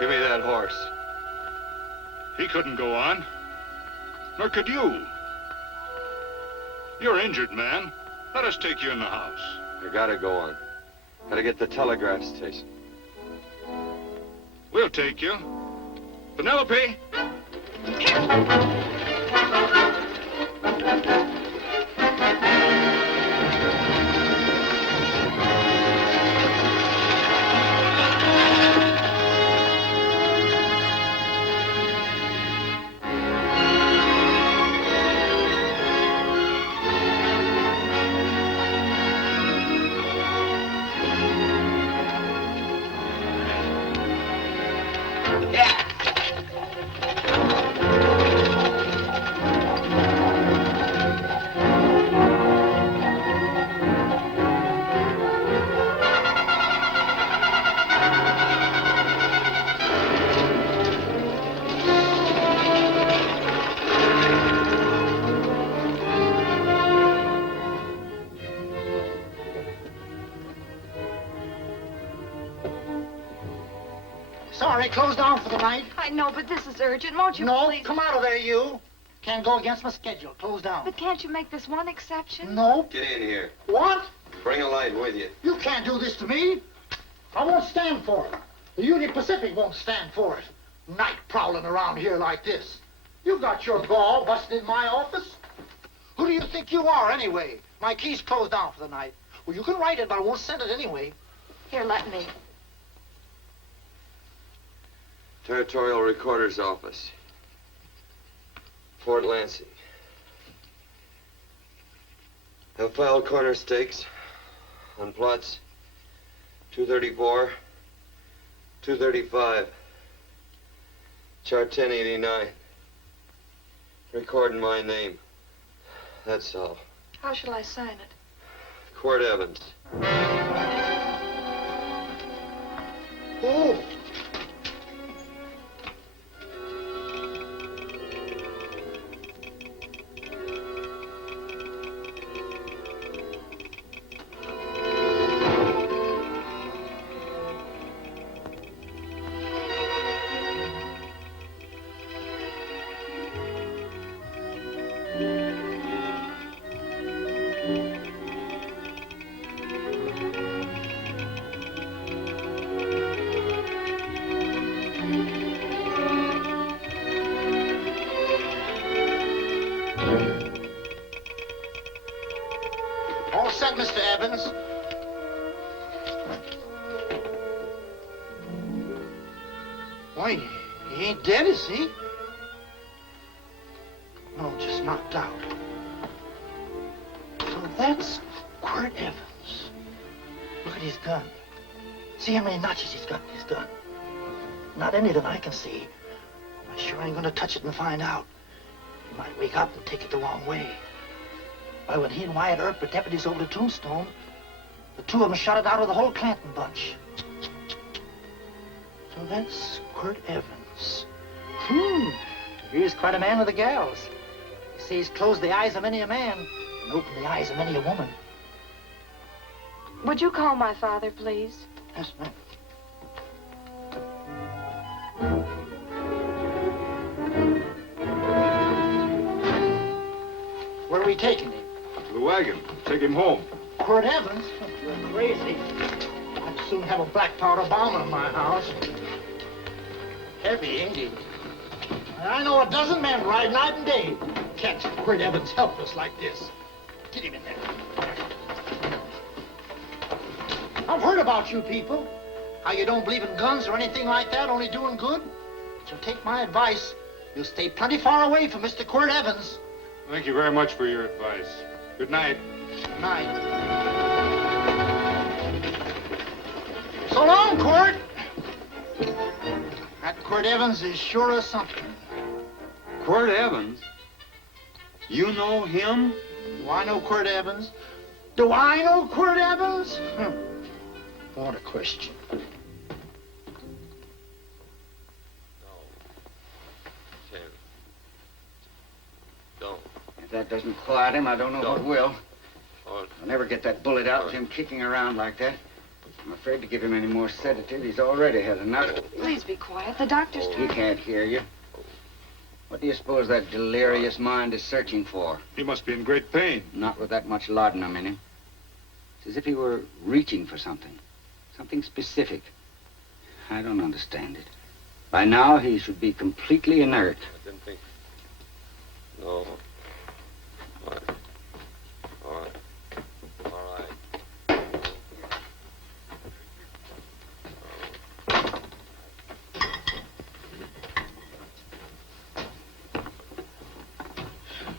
Give me that horse. He couldn't go on. Nor could you. You're injured, man. Let us take you in the house. I gotta go on. Gotta get the telegraph station. We'll take you. Penelope! Sorry, closed down for the night. I know, but this is urgent. Won't you No, please? come out of there, you. Can't go against my schedule. Closed down. But can't you make this one exception? No. Get in here. What? Bring a light with you. You can't do this to me. I won't stand for it. The Union Pacific won't stand for it. Night prowling around here like this. You got your gall busting in my office. Who do you think you are, anyway? My key's closed down for the night. Well, you can write it, but I won't send it anyway. Here, let me. Territorial Recorder's Office. Fort Lansing. Have filed corner stakes on plots 234, 235, chart 1089. Recording my name. That's all. How shall I sign it? Quirt Evans. Oh. All set, Mr. Evans. Why, he ain't dead, is he? No, just knocked out. So that's Quirt Evans. Look at his gun. See how many notches he's got in his gun. Not any that I can see. I sure ain't gonna touch it and find out. He might wake up and take it the wrong way. Why, when he and Wyatt Earp were deputies over the Tombstone, the two of them shot it out of the whole Clanton bunch. So that's Quirt Evans. He's quite a man with the gals. He says he's closed the eyes of many a man and opened the eyes of many a woman. Would you call my father, please? Yes, ma'am. Where are we taking him? The wagon. Take him home. Quirt Evans? You're crazy. I'd soon have a black powder bomb in my house. Heavy, ain't he? I know a dozen men ride night and day. Catch Quirt Evans helpless like this. Get him in there. I've heard about you people. How you don't believe in guns or anything like that, only doing good. But you'll take my advice. You'll stay plenty far away from Mr. Quirt Evans. Thank you very much for your advice. Good night. Good night. So long, Quirt. That Quirt Evans is sure of something. Quirt Evans? You know him? Do I know Quirt Evans? Do I know Quirt Evans? What a question. Don't. If that doesn't quiet him, I don't know what will. Oh. I'll never get that bullet out with him kicking around like that. afraid to give him any more sedative. He's already had enough. Please be quiet. The doctor's He trying. can't hear you. What do you suppose that delirious mind is searching for? He must be in great pain. Not with that much laudanum in him. It's as if he were reaching for something. Something specific. I don't understand it. By now, he should be completely inert. I didn't think. No. All right. All right. All right.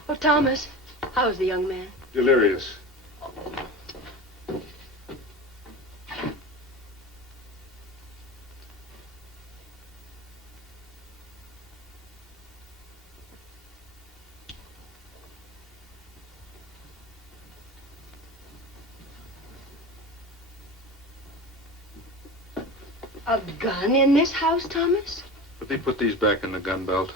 Oh, Thomas, how's the young man? Delirious. A gun in this house, Thomas? Let me put these back in the gun belt.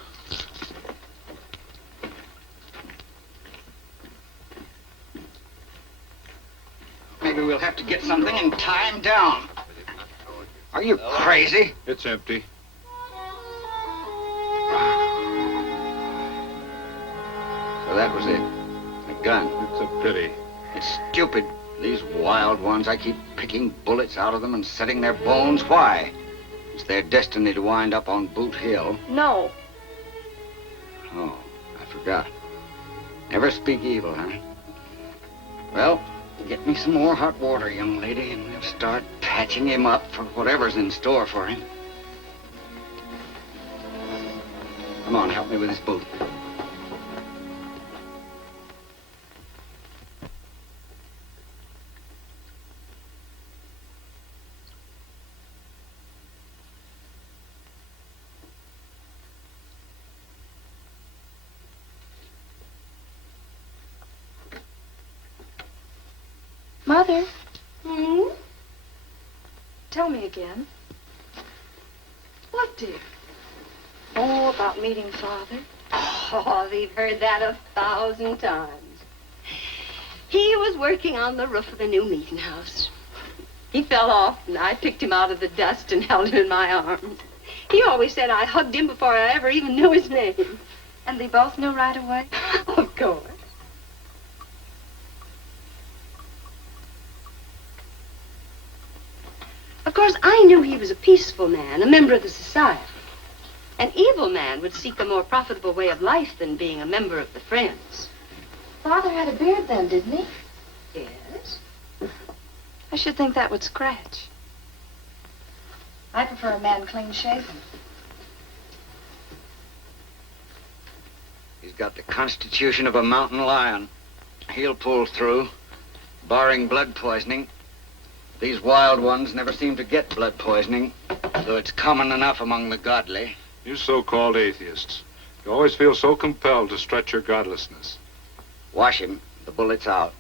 Maybe we'll have to get something and tie him down. Are you crazy? It's empty. So that was it. A gun. It's a pity. It's stupid. These wild ones, I keep picking bullets out of them and setting their bones. Why? It's their destiny to wind up on Boot Hill. No. Oh, I forgot. Never speak evil, huh? Well, get me some more hot water, young lady, and we'll start patching him up for whatever's in store for him. Come on, help me with this boot. Mother, Hmm? tell me again. What, dear? Oh, about meeting Father. Oh, we've heard that 1,000 times. He was working on the roof of the new meeting house. He fell off, and I picked him out of the dust and held him in my arms. He always said I hugged him before I ever even knew his name. And they both knew right away? Of course. Of course, I knew he was a peaceful man, a member of the society. An evil man would seek a more profitable way of life than being a member of the Friends. Father had a beard then, didn't he? Yes? I should think that would scratch. I prefer a man clean shaven. He's got the constitution of a mountain lion. He'll pull through, barring blood poisoning. These wild ones never seem to get blood poisoning, though it's common enough among the godly. You so-called atheists. You always feel so compelled to stretch your godlessness. Wash him. The bullet's out.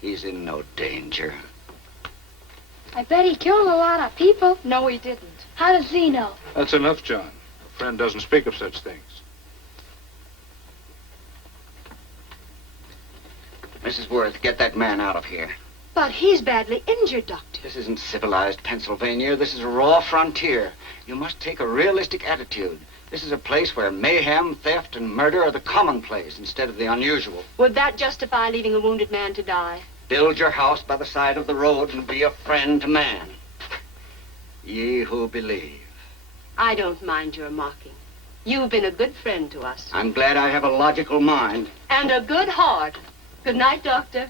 He's in no danger. I bet he killed a lot of people. No, he didn't. How does he know? That's enough, John. A friend doesn't speak of such things. Mrs. Worth, get that man out of here. But he's badly injured, Doctor. This isn't civilized Pennsylvania. This is a raw frontier. You must take a realistic attitude. This is a place where mayhem, theft, and murder are the commonplace instead of the unusual. Would that justify leaving a wounded man to die? Build your house by the side of the road and be a friend to man. Ye who believe. I don't mind your mocking. You've been a good friend to us. I'm glad I have a logical mind. And a good heart. Good night, Doctor.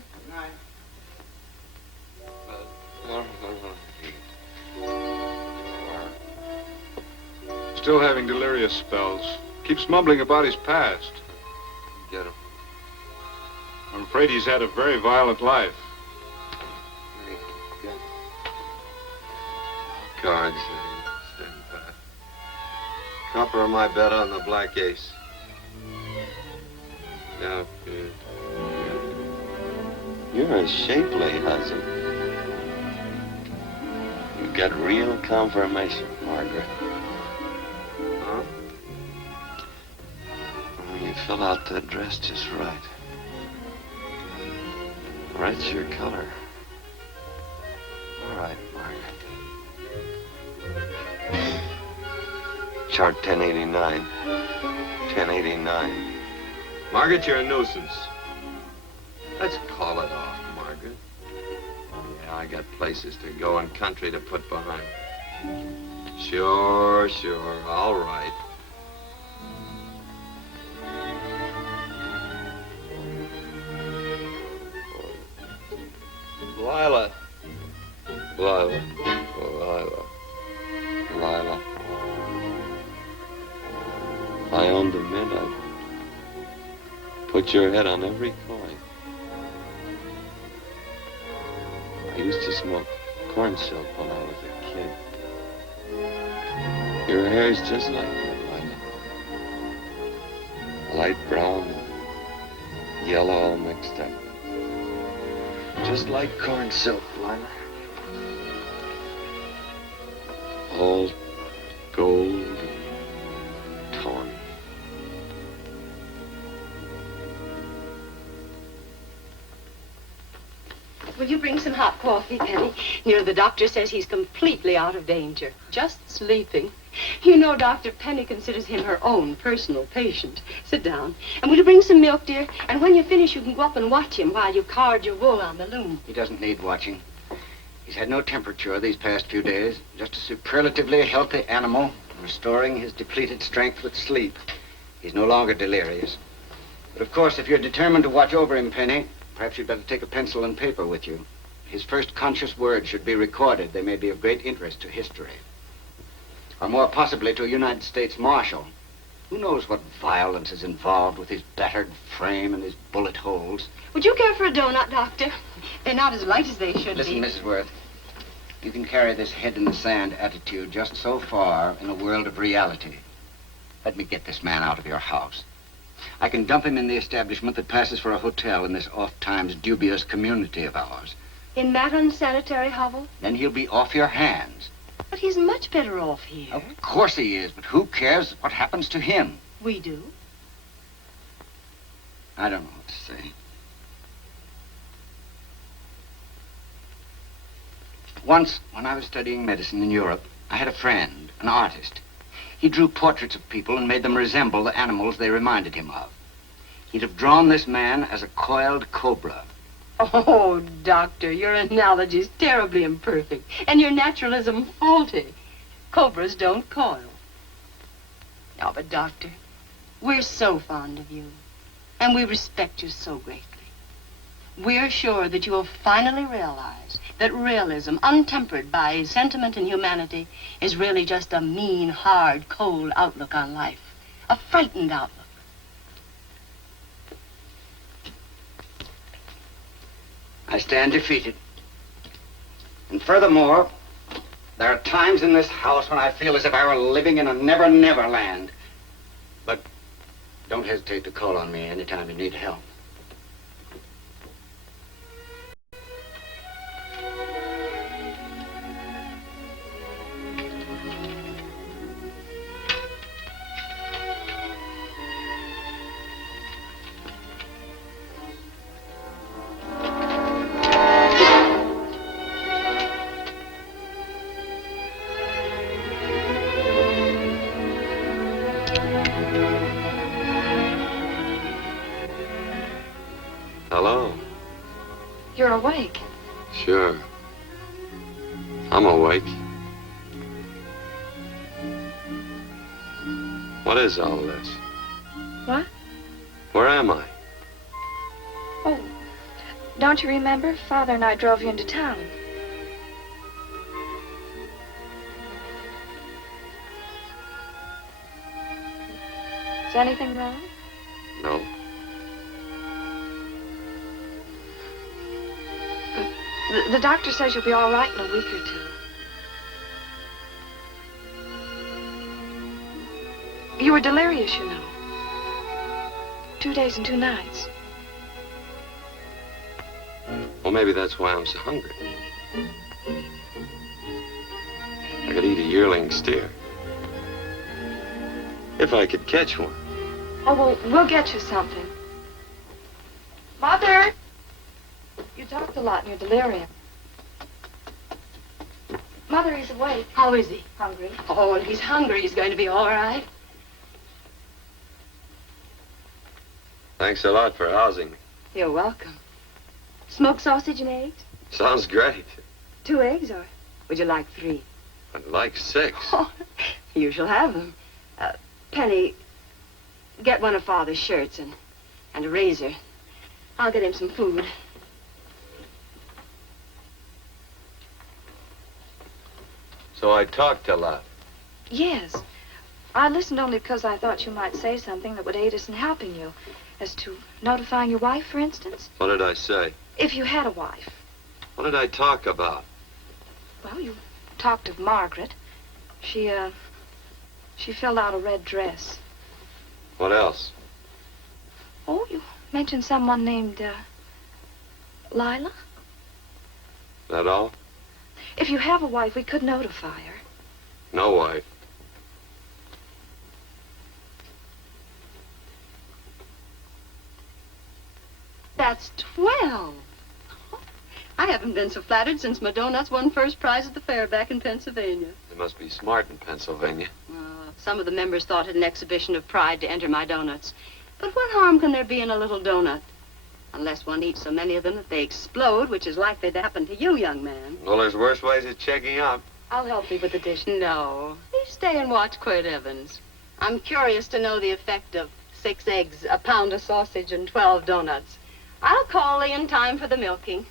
Still having delirious spells. Keeps mumbling about his past. Get him. I'm afraid he's had a very violent life. Cards. Stand pat. Copper on my bet on the black ace. Yeah, good. You're a shapely husband. You got real confirmation, Margaret. Huh? Oh, you fill out that dress just right. Red's your color. All right, Margaret. Chart 1089. 1089. Margaret, you're a nuisance. Let's call it off, Margaret. Yeah, I got places to go and country to put behind. Sure, sure. All right. Lila. Lila. Lila. Lila. If I owned a mint, I'd put your head on every coin. I used to smoke corn silk when I was a kid. Your hair's just like that, Lila. Light brown and yellow all mixed up. Just like corn silk, Lila. All gold and torn. Will you bring some hot coffee, Penny? You know, the doctor says he's completely out of danger. Just sleeping. You know, Dr. Penny considers him her own personal patient. Sit down. And will you bring some milk, dear? And when you finish, you can go up and watch him while you card your wool on the loom. He doesn't need watching. He's had no temperature these past few days. Just a superlatively healthy animal, restoring his depleted strength with sleep. He's no longer delirious. But of course, if you're determined to watch over him, Penny, perhaps you'd better take a pencil and paper with you. His first conscious words should be recorded. They may be of great interest to history. Or more possibly to a United States Marshal. Who knows what violence is involved with his battered frame and his bullet holes. Would you care for a donut, Doctor? They're not as light as they should Listen, be. Mrs. Worth. You can carry this head in the sand attitude just so far in a world of reality. Let me get this man out of your house. I can dump him in the establishment that passes for a hotel in this oft-times dubious community of ours. In that unsanitary hovel? Then he'll be off your hands. But he's much better off here. Of course he is, but who cares what happens to him? We do. I don't know what to say. Once, when I was studying medicine in Europe, I had a friend, an artist. He drew portraits of people and made them resemble the animals they reminded him of. He'd have drawn this man as a coiled cobra. Oh, Doctor, your analogy's terribly imperfect, and your naturalism faulty. Cobras don't coil. No, but Doctor, we're so fond of you, and we respect you so greatly. We're sure that you will finally realize that realism, untempered by sentiment and humanity, is really just a mean, hard, cold outlook on life. A frightened outlook. I stand defeated. And furthermore, there are times in this house when I feel as if I were living in a never-never land. But don't hesitate to call on me anytime you need help. Hello. You're awake. Sure. I'm awake. What is all this? What? Where am I? Oh, don't you remember? Father and I drove you into town. Is anything wrong? No. The doctor says you'll be all right in a week or two. You were delirious, you know. 2 days and 2 nights. Well, maybe that's why I'm so hungry. I could eat a yearling steer. If I could catch one. Oh, well, we'll get you something. Mother! You talked a lot in your delirium. Mother, he's awake. How is he? Hungry. Oh, if he's hungry, he's going to be all right. Thanks a lot for housing me. You're welcome. Smoked sausage and eggs? Sounds great. 2 eggs, or would you like 3? I'd like 6. Oh, you shall have them. Penny, get one of Father's shirts and a razor. I'll get him some food. So I talked a lot. Yes. I listened only because I thought you might say something that would aid us in helping you. As to notifying your wife, for instance. What did I say? If you had a wife. What did I talk about? Well, you talked of Margaret. She filled out a red dress. What else? Oh, you mentioned someone named, Lila? That all? If you have a wife, we could notify her. No wife. That's 12. I haven't been so flattered since my doughnuts won first prize at the fair back in Pennsylvania. They must be smart in Pennsylvania. Some of the members thought it an exhibition of pride to enter my doughnuts. But what harm can there be in a little doughnut? Unless one eats so many of them that they explode, which is likely to happen to you, young man. Well, there's worse ways of checking up. I'll help you with the dish. No. You stay and watch Quirt Evans. I'm curious to know the effect of 6 eggs, a pound of sausage, and 12 doughnuts. I'll call Lee in time for the milking.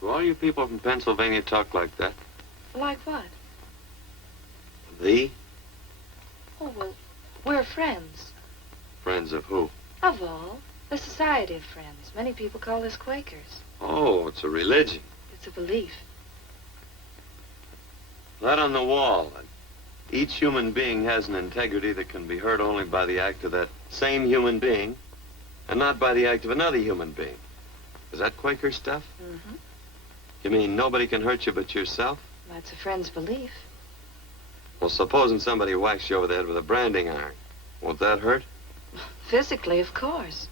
Do all you people from Pennsylvania talk like that? Like what? The? Oh, well, we're friends. Friends of who? Of all. The Society of Friends. Many people call us Quakers. Oh, it's a religion. It's a belief. That on the wall. Each human being has an integrity that can be hurt only by the act of that same human being, and not by the act of another human being. Is that Quaker stuff? Mm-hmm. You mean nobody can hurt you but yourself? That's a friend's belief. Well, supposing somebody whacks you over the head with a branding iron. Won't that hurt? Physically, of course.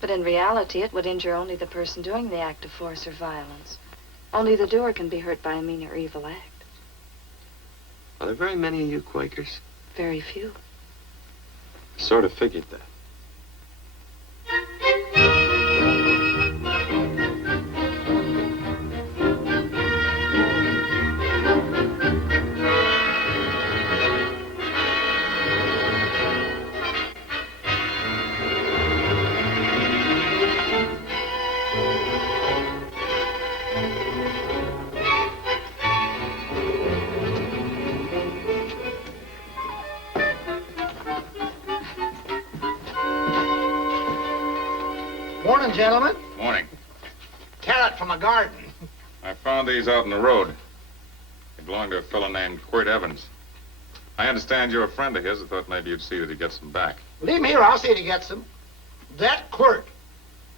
But in reality, it would injure only the person doing the act of force or violence. Only the doer can be hurt by a mean or evil act. Are there very many of you Quakers? Very few. I sort of figured that. Morning, gentlemen. Morning. Carrot from a garden. I found these out in the road. They belong to a fellow named Quirt Evans. I understand you're a friend of his. I thought maybe you'd see that he gets them back. Leave him here, I'll see that he gets them. That Quirt.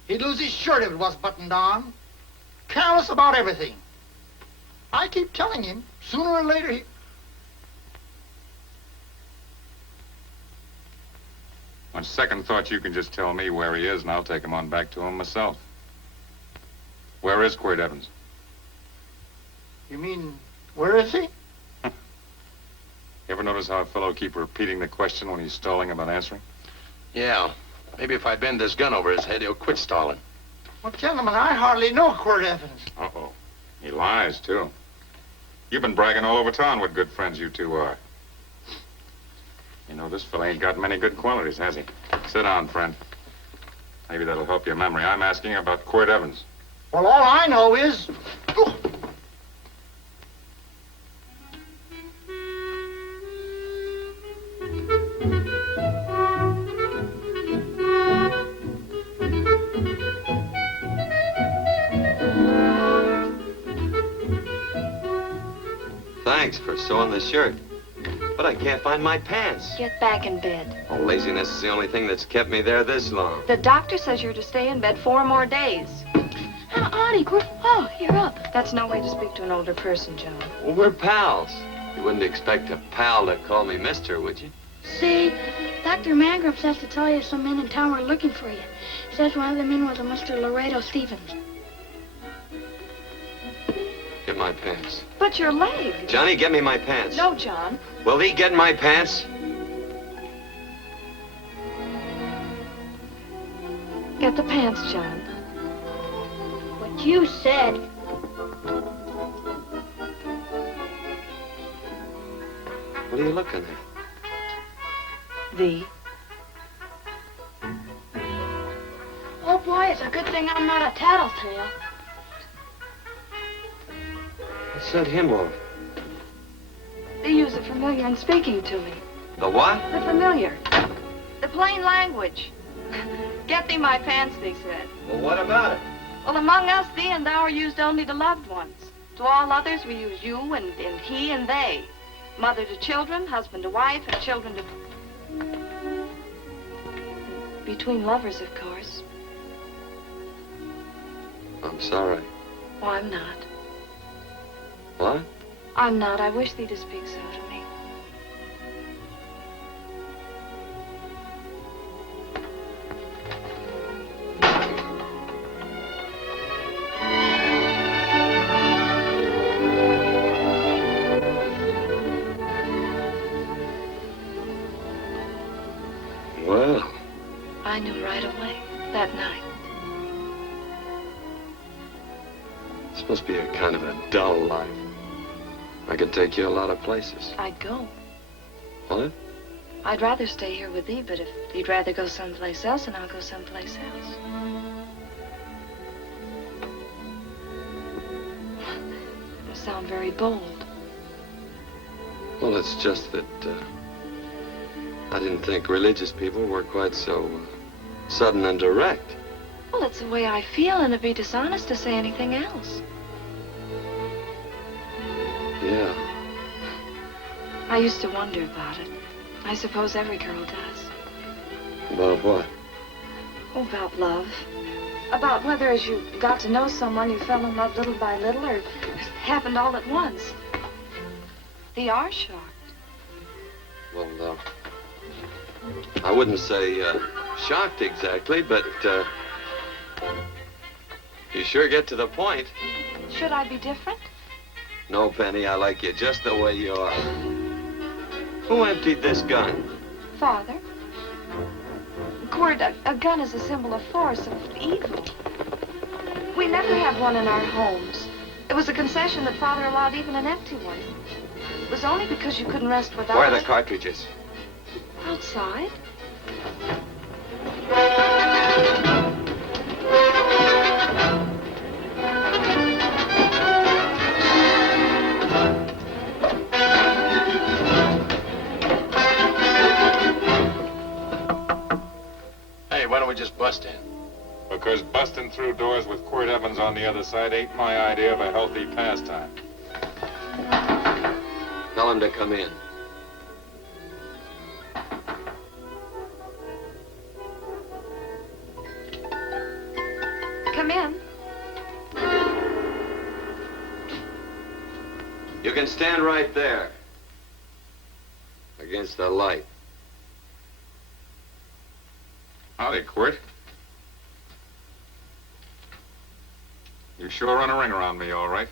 He'd lose his shirt if it was buttoned on. Careless about everything. I keep telling him, sooner or later he... On second thought, you can just tell me where he is, and I'll take him on back to him myself. Where is Quirt Evans? You mean, where is he? You ever notice how a fellow keep repeating the question when he's stalling about answering? Yeah. Maybe if I bend this gun over his head, he'll quit stalling. Well, gentlemen, I hardly know Quirt Evans. Uh-oh. He lies, too. You've been bragging all over town what good friends you two are. You know, this fella ain't got many good qualities, has he? Sit down, friend. Maybe that'll help your memory. I'm asking about Quirt Evans. Well, all I know is... Thanks for sewing the shirt. But I can't find my pants. Get back in bed. Oh, laziness is the only thing that's kept me there this long. The doctor says you're to stay in bed 4 more days. Auntie, oh, you're up. That's no way to speak to an older person, John. Well, we're pals. You wouldn't expect a pal to call me mister, would you? See, Dr. Mangrum says to tell you some men in town were looking for you. He says one of the men was a Mr. Laredo Stevens. Get my pants. But your leg. Johnny, get me my pants. No, John. Will he get my pants? Get the pants, John. What you said. What are you looking at? The. Oh, boy, it's a good thing I'm not a tattletale. What set him off? They use the familiar in speaking to me. The what? The familiar. The plain language. Get thee my pants, they said. Well, what about it? Well, among us, thee and thou are used only to loved ones. To all others, we use you and he and they. Mother to children, husband to wife, and children to... Between lovers, of course. I'm sorry. Oh, I'm not. What? I'm not. I wish thee to speak so to me. Well, I knew right away, that night. this must be a kind of a dull life. I could take you a lot of places. I'd go. What? I'd rather stay here with thee, but if you'd rather go someplace else, then I'll go someplace else. You sound very bold. Well, it's just that I didn't think religious people were quite so sudden and direct. Well, it's the way I feel, and it'd be dishonest to say anything else. Yeah. I used to wonder about it. I suppose every girl does. About what? Oh, about love. About whether as you got to know someone, you fell in love little by little, or it happened all at once. They are shocked. Well, I wouldn't say shocked exactly, but you sure get to the point. Should I be different? No, Penny, I like you just the way you are. Who emptied this gun? Father. Quirt, a gun is a symbol of force, of evil. We never had one in our homes. It was a concession that Father allowed even an empty one. It was only because you couldn't rest without Where are the it. cartridges? Outside. Hey, why don't we just bust in? Because busting through doors with Quirt Evans on the other side ain't my idea of a healthy pastime. Tell him to come in. Come in. You can stand right there. Against the light. Howdy, Quirt. You sure run a ring around me, all right.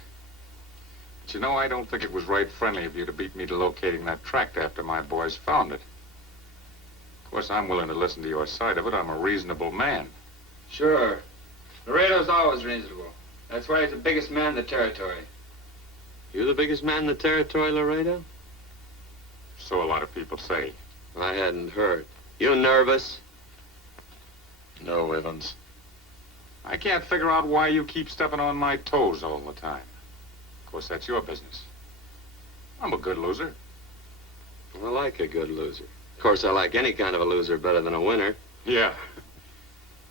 But you know, I don't think it was right friendly of you to beat me to locating that tract after my boys found it. Of course, I'm willing to listen to your side of it. I'm a reasonable man. Sure. Laredo's always reasonable. That's why he's the biggest man in the territory. You the biggest man in the territory, Laredo? So a lot of people say. I hadn't heard. You nervous? No, Evans. I can't figure out why you keep stepping on my toes all the time. Of course, that's your business. I'm a good loser. I like a good loser. Of course, I like any kind of a loser better than a winner. Yeah.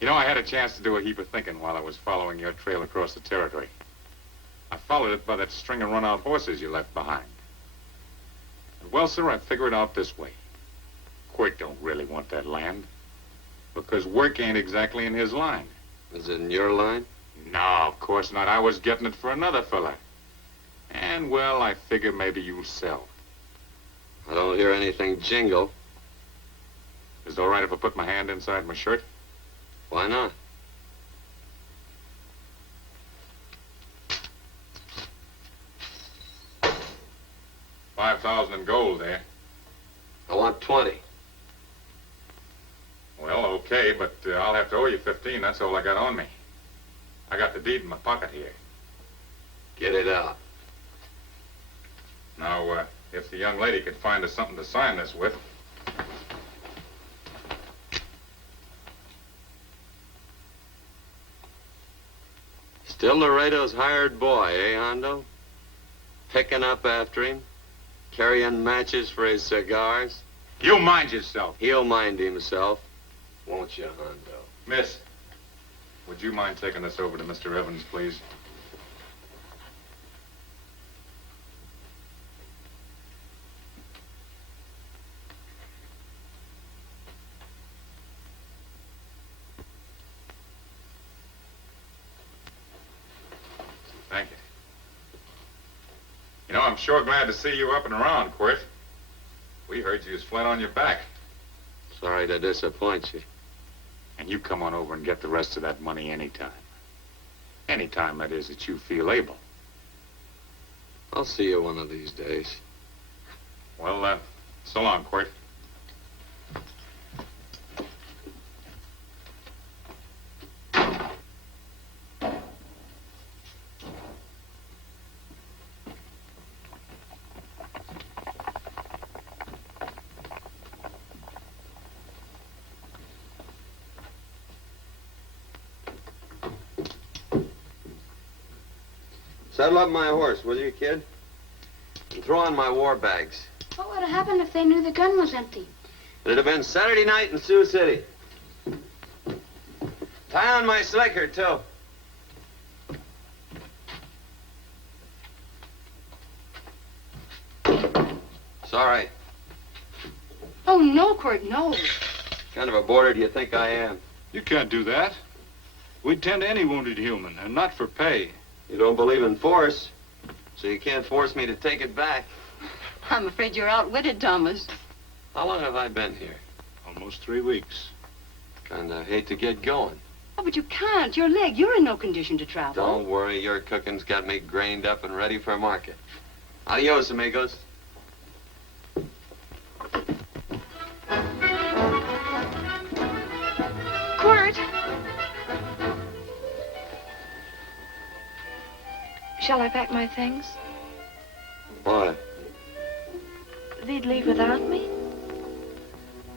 You know, I had a chance to do a heap of thinking while I was following your trail across the territory. I followed it by that string of run-out horses you left behind. And well, sir, I figure it out this way. Quirt don't really want that land. Because work ain't exactly in his line. Is it in your line? No, of course not. I was getting it for another fella. And, well, I figure maybe you'll sell. I don't hear anything jingle. Is it all right if I put my hand inside my shirt? Why not? $5,000 in gold there. I want 20. Well, okay, but I'll have to owe you 15. That's all I got on me. I got the deed in my pocket here. Get it out. Now, if the young lady could find us something to sign this with. Still Laredo's hired boy, eh, Hondo? Picking up after him, carrying matches for his cigars. You mind yourself. He'll mind himself, won't you, Hondo? Miss, would you mind taking this over to Mr. Evans, please? Thank you. You know, I'm sure glad to see you up and around, Quirt. We heard you was flat on your back. Sorry to disappoint you. And you come on over and get the rest of that money anytime. Anytime, that is, that you feel able. I'll see you one of these days. Well, so long, Quirt. Saddle up my horse, will you, kid? And throw on my war bags. What would have happened if they knew the gun was empty? It'd have been Saturday night in Sioux City. Tie on my slicker, too. Sorry. Oh, no, Quirt, no. What kind of a boarder do you think I am? You can't do that. We'd tend to any wounded human, and not for pay. You don't believe in force, so you can't force me to take it back. I'm afraid you're outwitted, Thomas. How long have I been here? Almost 3 weeks. Kinda hate to get going. Oh, but you can't. Your leg, you're in no condition to travel. Don't worry, your cooking's got me grained up and ready for market. Adios, amigos. Quirt! Shall I pack my things? Why? They'd leave without me?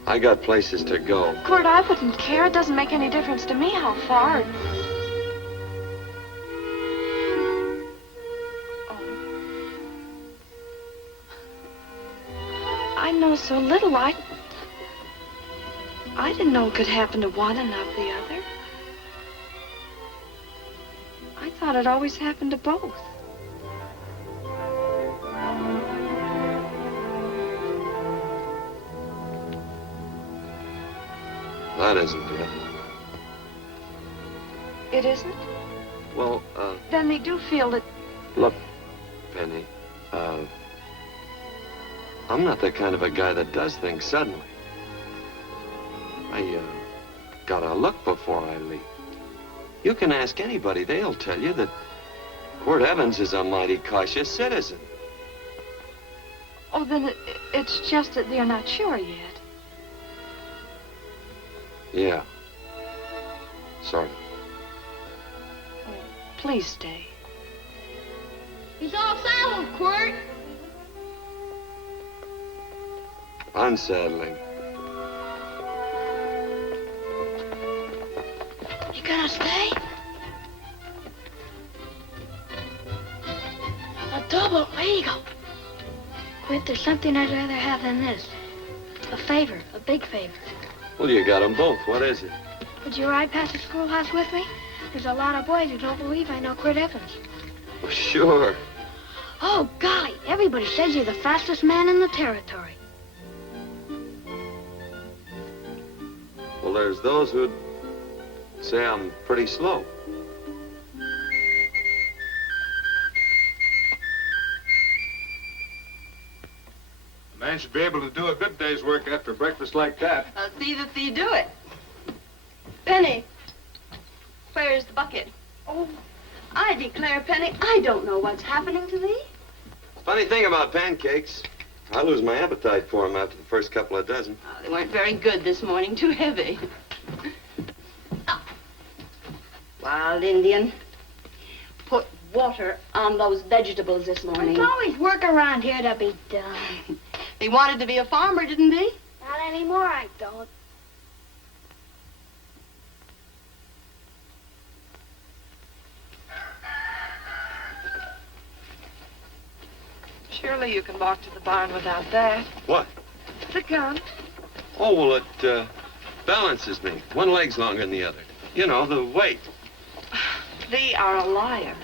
I got places to go. Quirt, I wouldn't care. It doesn't make any difference to me how far. Oh. I know so little. I didn't know it could happen to one and not the other. I thought it always happened to both. That isn't it. It isn't? Well, Then they do feel that... look, Penny, I'm not the kind of a guy that does things suddenly. I, gotta look before I leap. You can ask anybody, they'll tell you that Quirt Evans is a mighty cautious citizen. Oh, then it's just that they're not sure yet. Yeah. Sort of. Please stay. He's all saddled, Quirt. Unsaddling. You gonna stay? A double eagle. Quirt, there's something I'd rather have than this. A favor, a big favor. Well, you got them both. What is it? Would you ride past the schoolhouse with me? There's a lot of boys who don't believe I know Quirt Evans. Oh, sure. Oh, golly, everybody says you're the fastest man in the territory. Well, there's those who'd say I'm pretty slow. The Man should be able to do a good day's work after breakfast like that. I'll see that you do it. Penny, where's the bucket? Oh, I declare, Penny, I don't know what's happening to thee. Funny thing about pancakes, I lose my appetite for them after the first couple of dozen. Oh, they weren't very good this morning, too heavy. Oh. Wild Indian, put water on those vegetables this morning. There's always work around here to be done. He wanted to be a farmer, didn't he? Not anymore, I don't. Surely you can walk to the barn without that. What? The gun. Oh, well, it balances me. One leg's longer than the other. You know, the weight. Thee are a liar.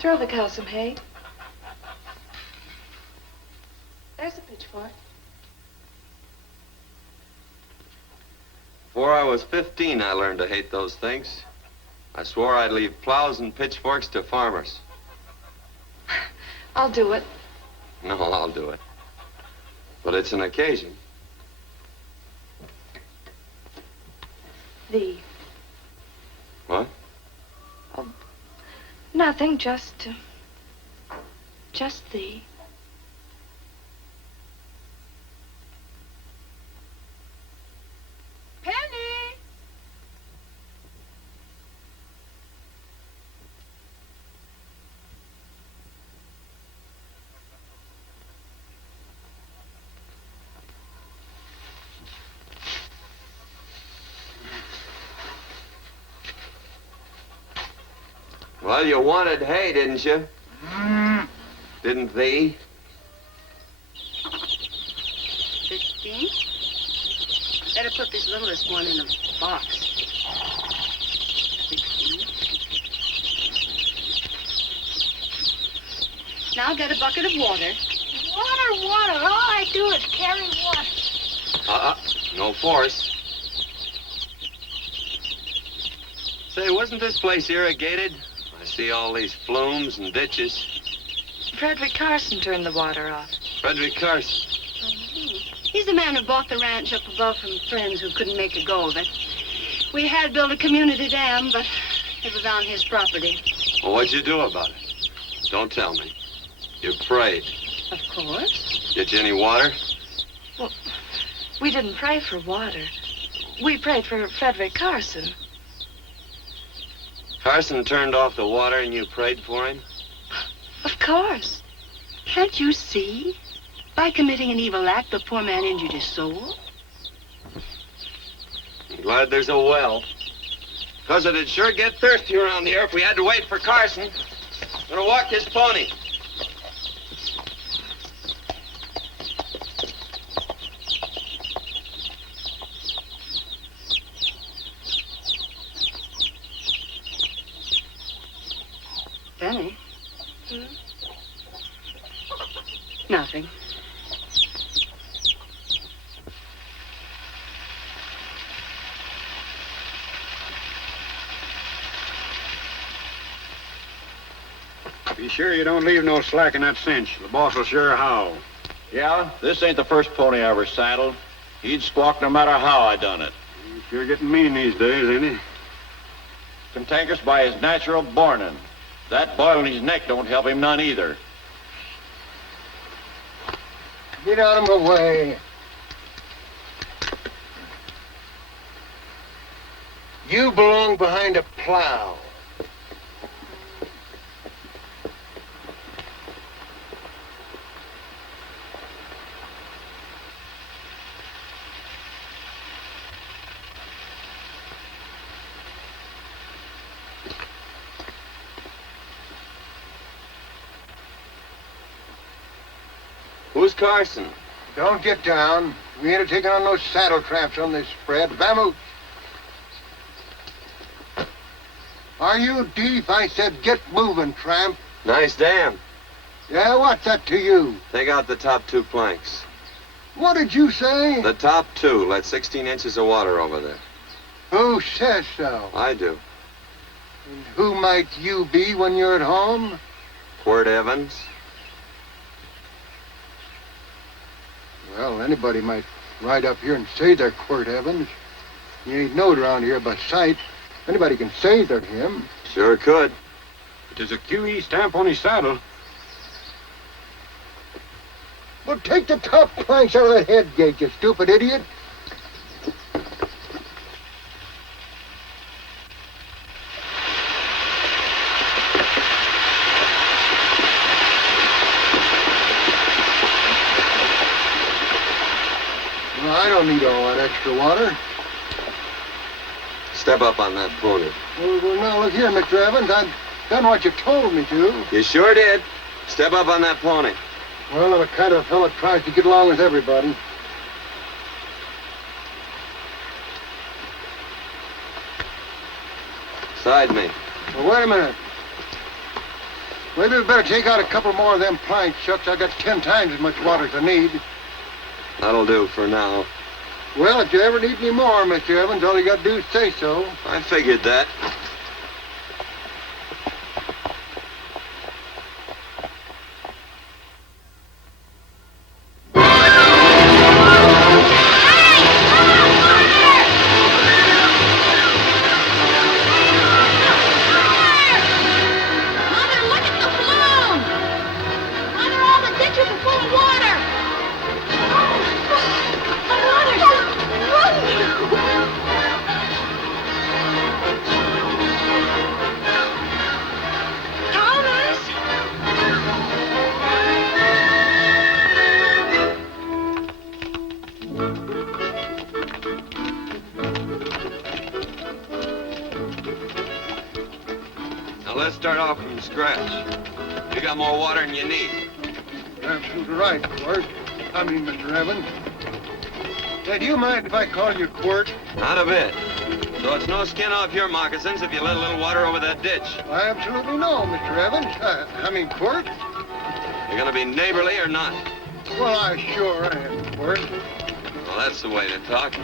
Throw the cow some hay. There's a pitchfork. Before I was 15, I learned to hate those things. I swore I'd leave plows and pitchforks to farmers. I'll do it. No, I'll do it. But it's an occasion. Thee. What? Nothing, just thee. Penny! Well, you wanted hay, didn't you? Didn't thee? 15. Better put this littlest one in a box. 16. Now get a bucket of water. Water, water. All I do is carry water. No force. Say, wasn't this place irrigated? I see all these flumes and ditches. Frederick Carson turned the water off. Frederick Carson. He's the man who bought the ranch up above from friends who couldn't make a go of it. We had built a community dam, but it was on his property. Well, what'd you do about it? Don't tell me. You prayed. Of course. Get you any water? Well, we didn't pray for water. We prayed for Frederick Carson. Carson turned off the water and you prayed for him? Of course. Can't you see? By committing an evil act, the poor man injured his soul. I'm glad there's a well. Because it'd sure get thirsty around here if we had to wait for Carson. Gonna walk his pony. Penny? Nothing. Be sure you don't leave no slack in that cinch. The boss will sure howl. Yeah, this ain't the first pony I ever saddled. He'd squawk no matter how I done it. He's sure getting mean these days, ain't he? Cantankerous by his natural bornin'. That boil in his neck don't help him none either. Get out of my way. You belong behind a plow. Who's Carson? Don't get down. We ain't taking on no saddle traps on this spread. Vamoose. Are you deep? I said get moving, tramp. Nice dam. Yeah, what's that to you? Take out the top two planks. What did you say? The top two let 16 inches of water over there. Who says so? I do. And who might you be when you're at home? Quirt Evans. Well, anybody might ride up here and say they're Quirt Evans. You ain't knowed around here by sight. Anybody can say they're him. Sure could. It is a QE stamp on his saddle. Well, take the top planks out of that head gate, you stupid idiot. Well, I don't need all that extra water. Step up on that pony. Well, now, look here, Mr. Evans. I've done what you told me to. You sure did. Step up on that pony. Well, I'm the kind of fellow that tries to get along with everybody. Side me. Well, wait a minute. Maybe we better take out a couple more of them planks, Shucks. I got 10 times as much water as I need. That'll do for now. Well, if you ever need any more, Mr. Evans, all you got to do is say so. I figured that. Now let's start off from scratch. You got more water than you need. You're absolutely right, Quirt. Mr. Evans. Hey, do you mind if I call you Quirt? Not a bit. So it's no skin off your moccasins if you let a little water over that ditch. I absolutely know, Mr. Evans. Quirt. You're gonna be neighborly or not? Well, I sure am, Quirt. Well, that's the way to talk.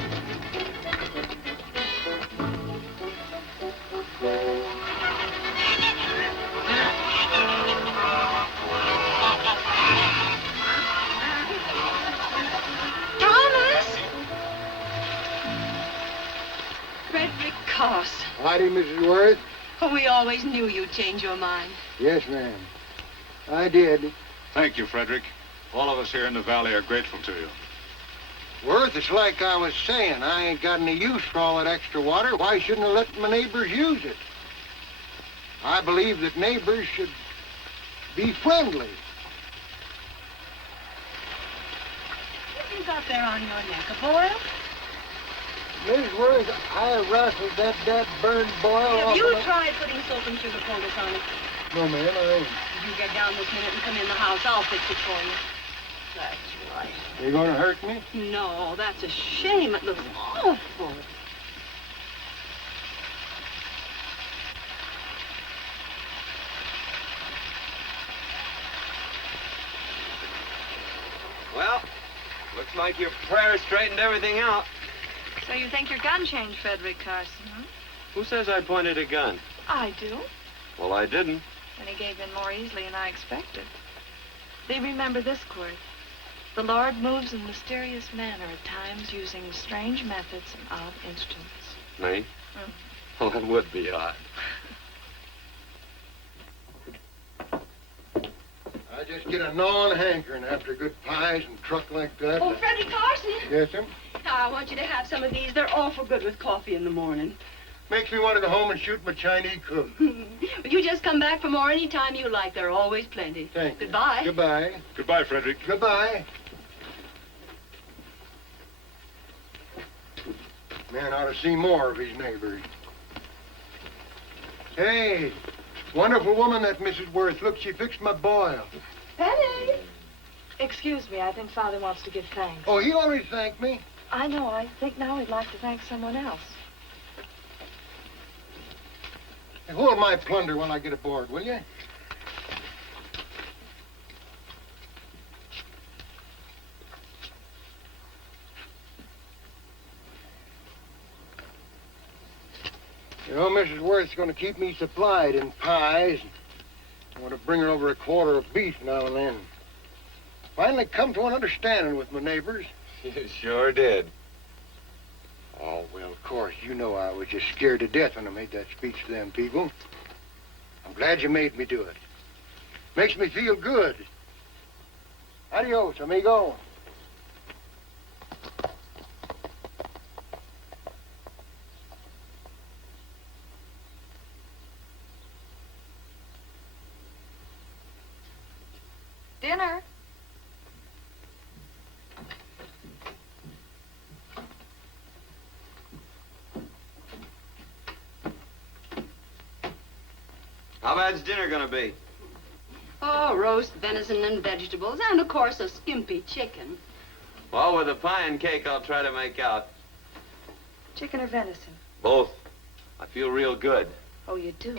Howdy, Mrs. Worth. Oh, we always knew you'd change your mind. Yes, ma'am. I did. Thank you, Frederick. All of us here in the valley are grateful to you. Worth, it's like I was saying. I ain't got any use for all that extra water. Why shouldn't I let my neighbors use it? I believe that neighbors should be friendly. What you got there on your neck, a boil? Mrs. Worth, I rustled that burned boil Have off you of my... tried putting soap and sugar poultice on it? No, ma'am, I ain't. You get down this minute and come in the house. I'll fix it for you. That's right. You gonna hurt me? No, that's a shame. It looks awful. Well, looks like your prayer straightened everything out. So you think your gun changed, Frederick Carson, huh? Who says I pointed a gun? I do. Well, I didn't. And he gave in more easily than I expected. Do you remember this, Quirt? The Lord moves in mysterious manner at times using strange methods and odd instruments. Me? Well, that would be odd. I just get a gnawing hankering after good pies and truck like that. Oh, Freddie Carson. Yes, ma'am? I want you to have some of these. They're awful good with coffee in the morning. Makes me want to go home and shoot my Chinese cook. You just come back for more any time you like. There are always plenty. Thank you. Goodbye. Goodbye. Goodbye, Frederick. Goodbye. Man ought to see more of his neighbors. Hey, wonderful woman, that Mrs. Worth. Look, she fixed my boil. Penny. Excuse me, I think Father wants to give thanks. Oh, he already thanked me. I know. I think now he'd like to thank someone else. Hey, hold my plunder while I get aboard, will you? You know, Mrs. Worth's going to keep me supplied in pies. I want to bring her over a quarter of beef now and then. Finally come to an understanding with my neighbors. You sure did. Oh, well, of course, you know I was just scared to death when I made that speech to them people. I'm glad you made me do it. Makes me feel good. Adios, amigo. Dinner. How bad's dinner gonna be? Oh, roast venison and vegetables, and of course a skimpy chicken. Well, with the pie and cake, I'll try to make out. Chicken or venison? Both. I feel real good. Oh, you do?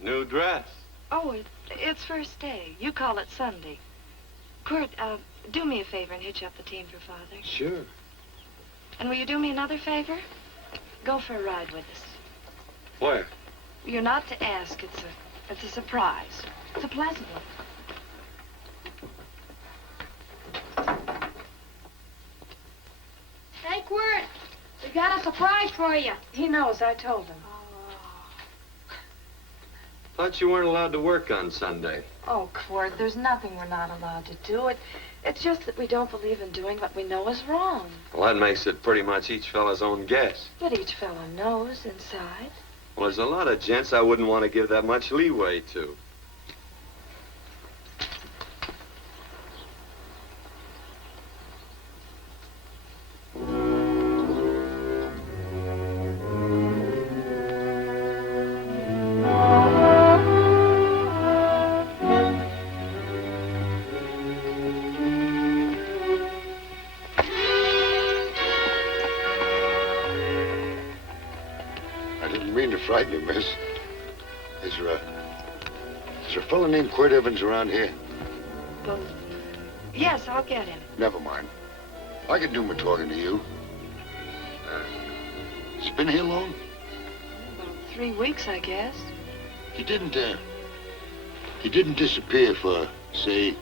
New dress. Oh, it's first day. You call it Sunday. Kurt, do me a favor and hitch up the team for Father. Sure. And will you do me another favor? Go for a ride with us. Where? You're not to ask. It's a surprise. It's a pleasant one. Hey, Quirt, we got a surprise for you. He knows. I told him. Thought you weren't allowed to work on Sunday. Oh, Quirt, there's nothing we're not allowed to do. It's just that we don't believe in doing what we know is wrong. Well, that makes it pretty much each fella's own guess. But each fellow knows inside. Well, there's a lot of gents I wouldn't want to give that much leeway to. Frighten you, miss. Is there a fellow named Quirt Evans around here? Well, yes, I'll get him. Never mind. I can do my talking to you. Has he been here long? About 3 weeks, I guess. He didn't disappear for, say,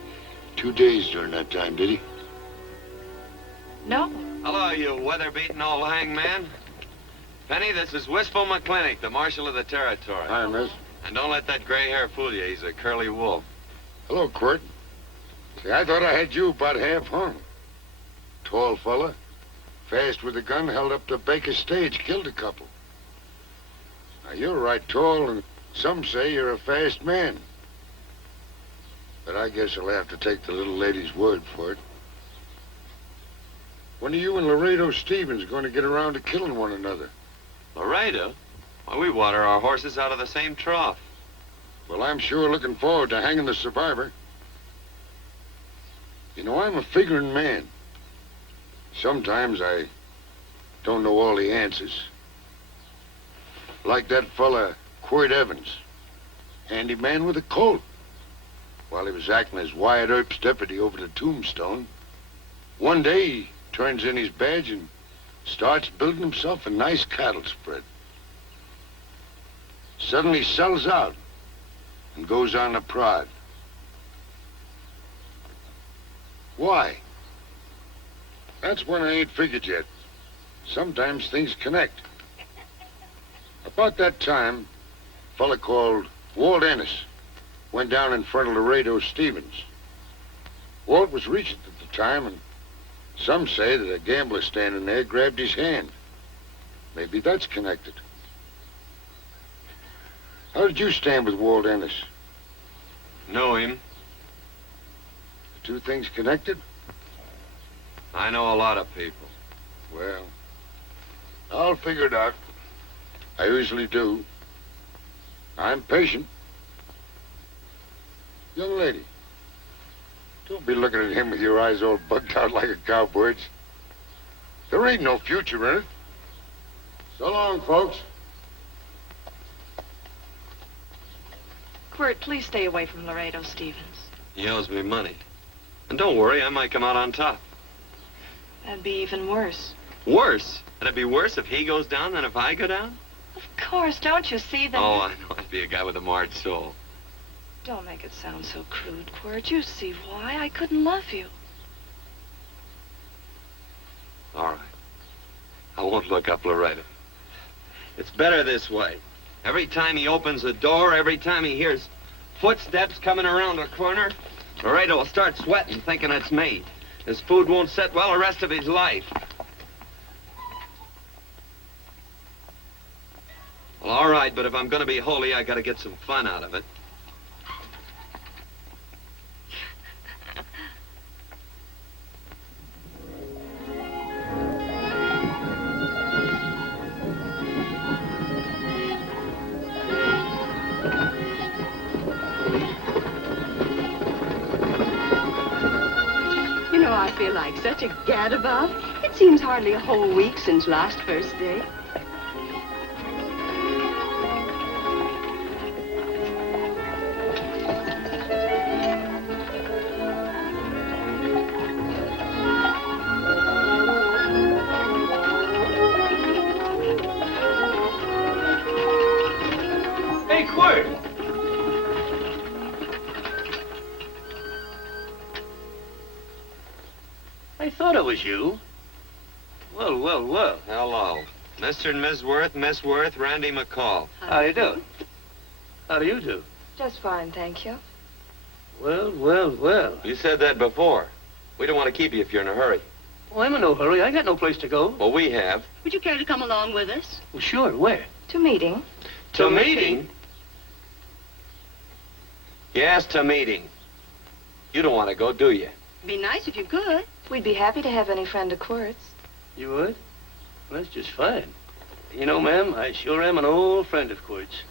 2 days during that time, did he? No. Hello, you weather-beaten old hangman. Penny, this is Wistful McClintock, the Marshal of the Territory. Hi, miss. And don't let that gray hair fool you. He's a curly wolf. Hello, Quirt. See, I thought I had you about half hung. Tall fella, fast with a gun, held up the Baker stage, killed a couple. Now, you're right tall, and some say you're a fast man. But I guess I'll have to take the little lady's word for it. When are you and Laredo Stevens going to get around to killing one another? Laredo? Why, we water our horses out of the same trough. Well, I'm sure looking forward to hanging the survivor. You know, I'm a figuring man. Sometimes I don't know all the answers. Like that fella, Quirt Evans. Handy man with a Colt. While he was acting as Wyatt Earp's deputy over the Tombstone, one day he turns in his badge and starts building himself a nice cattle spread. Suddenly sells out and goes on a prod. Why? That's one I ain't figured yet. Sometimes things connect. About that time, a fella called Walt Ennis went down in front of Laredo Stevens. Walt was regent at the time, and some say that a gambler standing there grabbed his hand. Maybe that's connected. How did you stand with Walt Ennis? Know him. The two things connected? I know a lot of people. Well, I'll figure it out. I usually do. I'm patient. Young lady, don't be looking at him with your eyes all bugged out like a cowbird's. There ain't no future in it. So long, folks. Quirt, please stay away from Laredo Stevens. He owes me money. And don't worry, I might come out on top. That'd be even worse. Worse? It'd be worse if he goes down than if I go down? Of course, don't you see that? Oh, I know. I'd be a guy with a marred soul. Don't make it sound so crude, Quirt. You see why I couldn't love you. All right. I won't look up Laredo. It's better this way. Every time he opens a door, every time he hears footsteps coming around a corner, Laredo will start sweating, thinking it's me. His food won't set well the rest of his life. Well, all right, but if I'm going to be holy, I got to get some fun out of it. You know, I feel like such a gadabout. It seems hardly a whole week since last first day. Hey, Quirt! I thought it was you. Well, well, well. Hello. Mr. and Miss Worth, Randy McCall. How you do? How do you do? Just fine, thank you. Well, well, well. You said that before. We don't want to keep you if you're in a hurry. Oh, I'm in no hurry. I got no place to go. Well, we have. Would you care to come along with us? Well, sure. Where? To meeting. To meeting? Yes, to meeting. You don't want to go, do you? Be nice if you could. We'd be happy to have any friend of Quirt's. You would? Well, that's just fine. You know, ma'am, I sure am an old friend of Quirt's.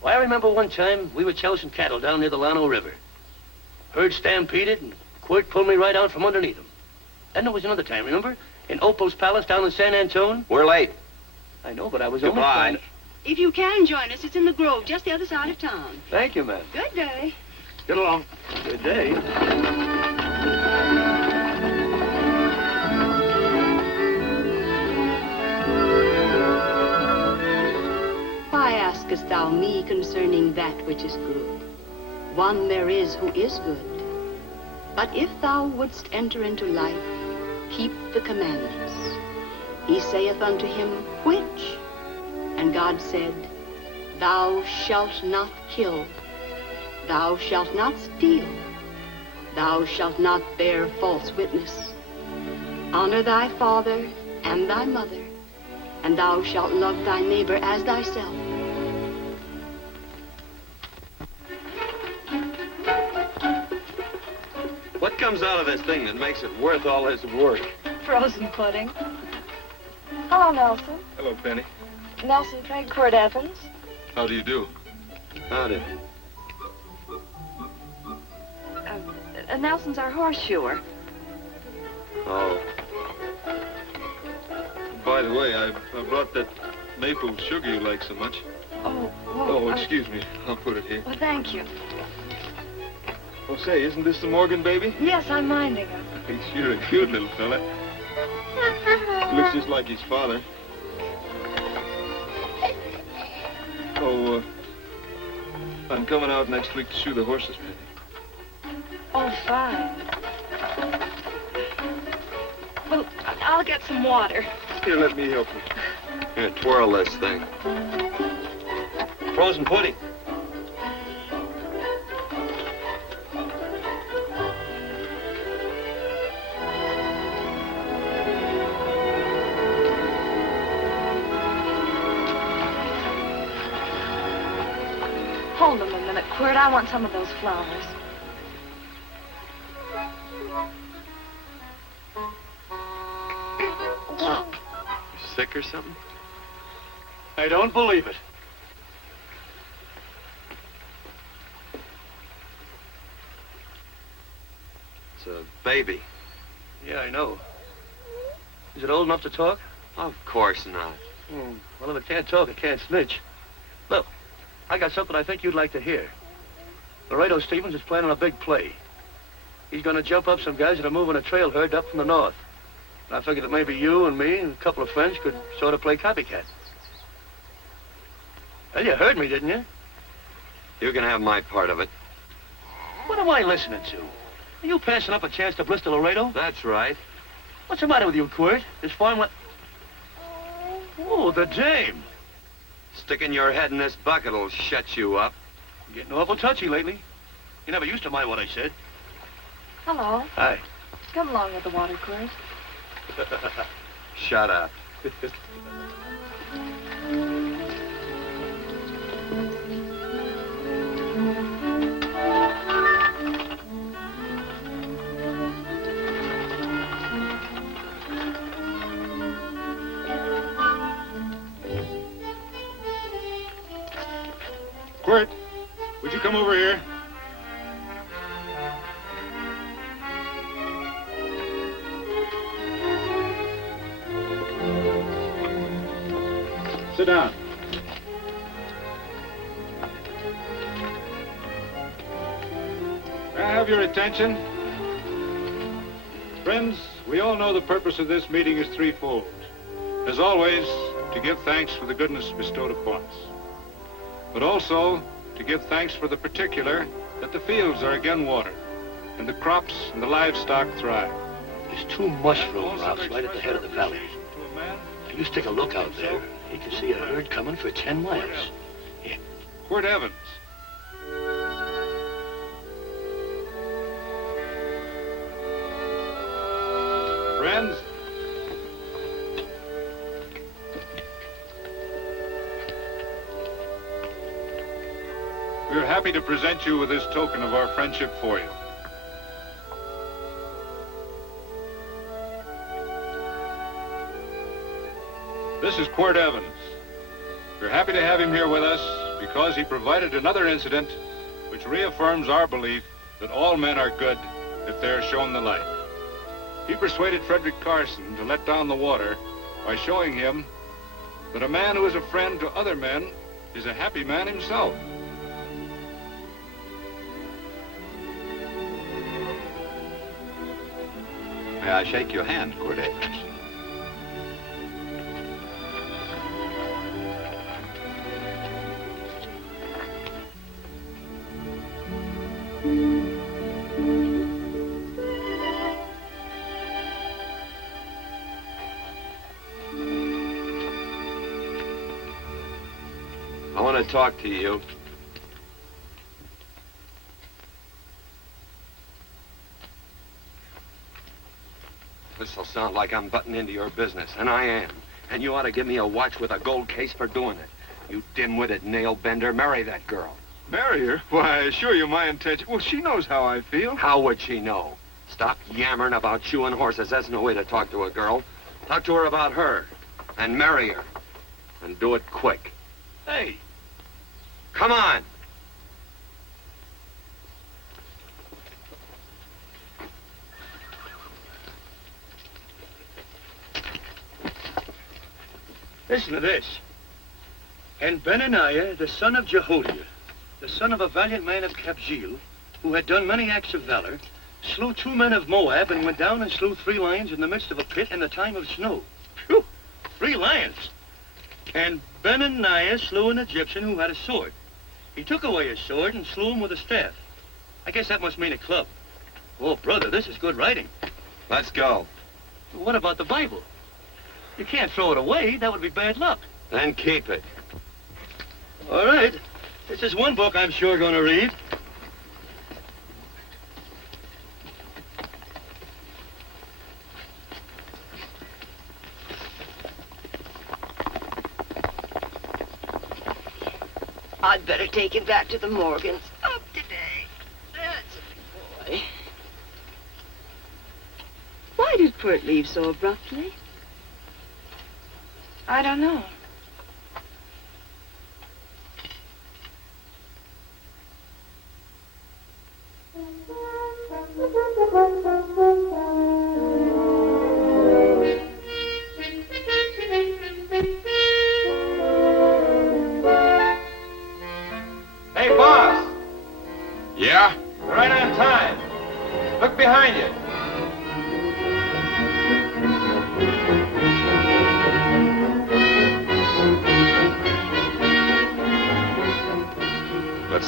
Why, I remember one time we were chousing cattle down near the Llano River. Herd stampeded, and Quirt pulled me right out from underneath him. Then there was another time, remember? In Opal's Palace down in San Antone? We're late. I know, but I was Goodbye. only trying to... If you can join us, it's in the Grove, just the other side of town. Thank you, ma'am. Good day. Get along. Good day. Why askest thou me concerning that which is good? One there is who is good. But if thou wouldst enter into life, keep the commandments. He saith unto him, which? And God said, thou shalt not kill. Thou shalt not steal. Thou shalt not bear false witness. Honor thy father and thy mother, and thou shalt love thy neighbor as thyself. What comes out of this thing that makes it worth all this work? Frozen pudding. Hello, Nelson. Hello, Penny. Nelson Craig, Quirt Evans. How do you do? Howdy. Nelson's our horseshoer. Oh. By the way, I brought that maple sugar you like so much. Oh, Oh, excuse me. I'll put it here. Well, thank you. Oh, say, isn't this the Morgan baby? Yes, I'm minding him. He's sure a cute little fella. Looks just like his father. Oh, I'm coming out next week to shoe the horses, Penny. Oh, fine. Well, I'll get some water. Here, let me help you. Here, twirl this thing. Frozen pudding. Hold them a minute, Quirt. I want some of those flowers. You sick or something? I don't believe it. It's a baby. Yeah, I know. Is it old enough to talk? Of course not. Well, if it can't talk, it can't snitch. Look, I got something I think you'd like to hear. Laredo Stevens is planning a big play. He's going to jump up some guys that are moving a trail herd up from the north. And I figured that maybe you and me and a couple of friends could sort of play copycat. Well, you heard me, didn't you? You can have my part of it. What am I listening to? Are you passing up a chance to blister Laredo? That's right. What's the matter with you, Quirt? This farm what? Oh, the dame. Sticking your head in this bucket will shut you up. You're getting awful touchy lately. You never used to mind what I said. Hello. Hi. Come along with the water, Quirt. Shut up. Quirt, would you come over here? Sit down. May I have your attention? Friends, we all know the purpose of this meeting is threefold. As always, to give thanks for the goodness bestowed upon us, but also to give thanks for the particular that the fields are again watered, and the crops and the livestock thrive. There's two mushroom rocks right at the head of the valley. If you stick a look out there, you can see a herd coming for 10 miles. Yeah. Quirt Evans. Friends, we're happy to present you with this token of our friendship for you. This is Quirt Evans. We're happy to have him here with us because he provided another incident which reaffirms our belief that all men are good if they are shown the light. He persuaded Frederick Carson to let down the water by showing him that a man who is a friend to other men is a happy man himself. May I shake your hand, Quirt Evans? I want to talk to you. This'll sound like I'm butting into your business, and I am. And you ought to give me a watch with a gold case for doing it. You dim-witted nail-bender, marry that girl. Marry her? Why, I assure you my intention... Well, she knows how I feel. How would she know? Stop yammering about shoeing horses. That's no way to talk to a girl. Talk to her about her, and marry her. And do it quick. Hey. Come on. Listen to this. And Benaniah, the son of Jehoiada, the son of a valiant man of Kabzeel, who had done many acts of valor, slew 2 men of Moab and went down and slew 3 lions in the midst of a pit in the time of snow. Phew! 3 lions. And Benaniah slew an Egyptian who had a sword. He took away his sword and slew him with a staff. I guess that must mean a club. Oh, brother, this is good writing. Let's go. What about the Bible? You can't throw it away. That would be bad luck. Then keep it. All right. This is one book I'm sure going to read. I'd better take him back to the Morgans. Up today. That's a big boy. Why did Quirt leave so abruptly? I don't know.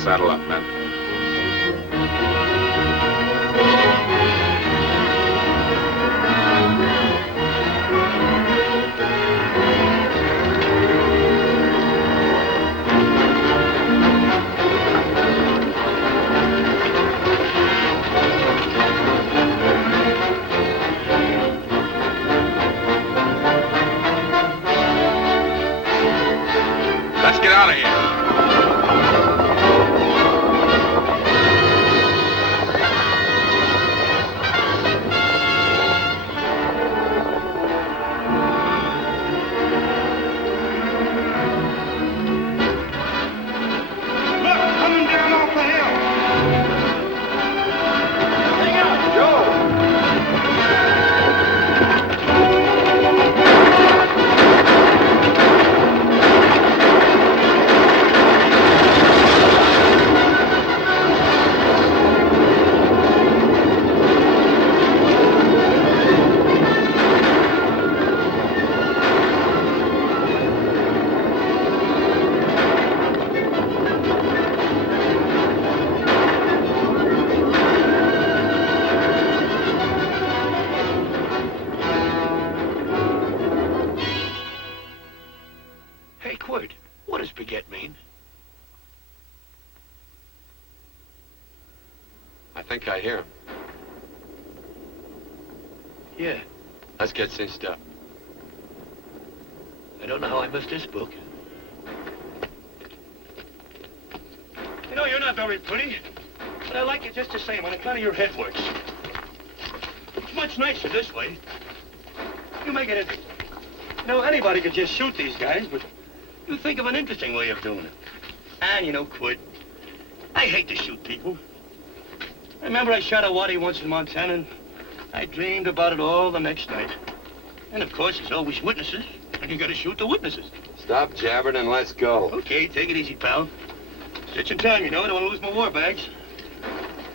Saddle up, men. Let's get out of here. Hey, Quirt, what does baguette mean? I think I hear him. Yeah, Let's get cinched up. I don't know how I missed this book. You know, you're not very pretty, but I like you just the same on account of your head works. It's much nicer this way. You make it interesting. You know, anybody could just shoot these guys, but you think of an interesting way of doing it. And, you know, Quirt, I hate to shoot people. I remember I shot a waddy once in Montana, and I dreamed about it all the next night. And, of course, there's always witnesses, and you gotta shoot the witnesses. Stop jabbering and let's go. Okay, take it easy, pal. Stitching time, you know. I don't want to lose my war bags.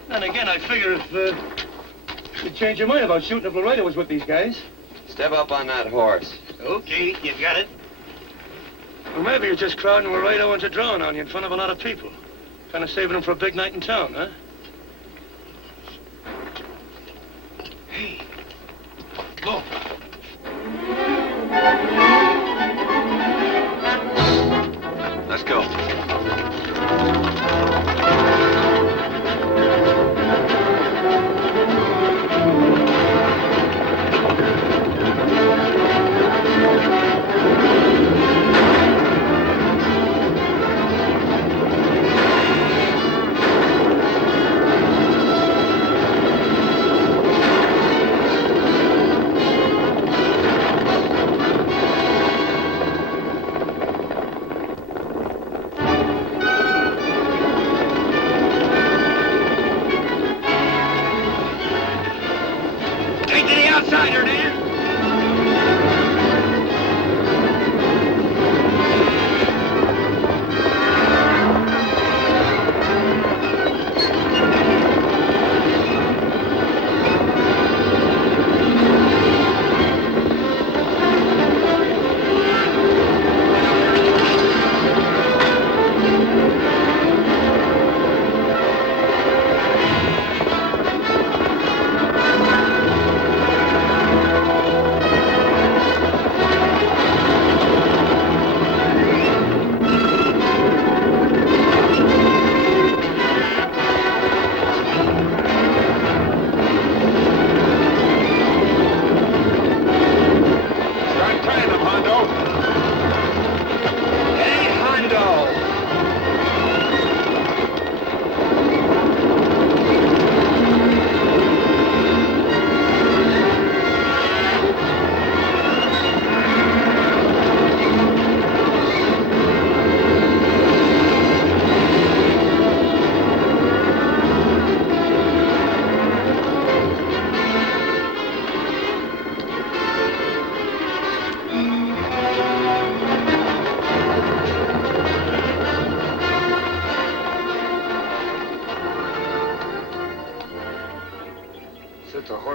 Then again, I figure if you'd change your mind about shooting if Laredo was with these guys. Step up on that horse. Okay, you got it. Or maybe you're just crowding Laredo into drawing on you in front of a lot of people. Kind of saving them for a big night in town, huh? Hey, go. Let's go.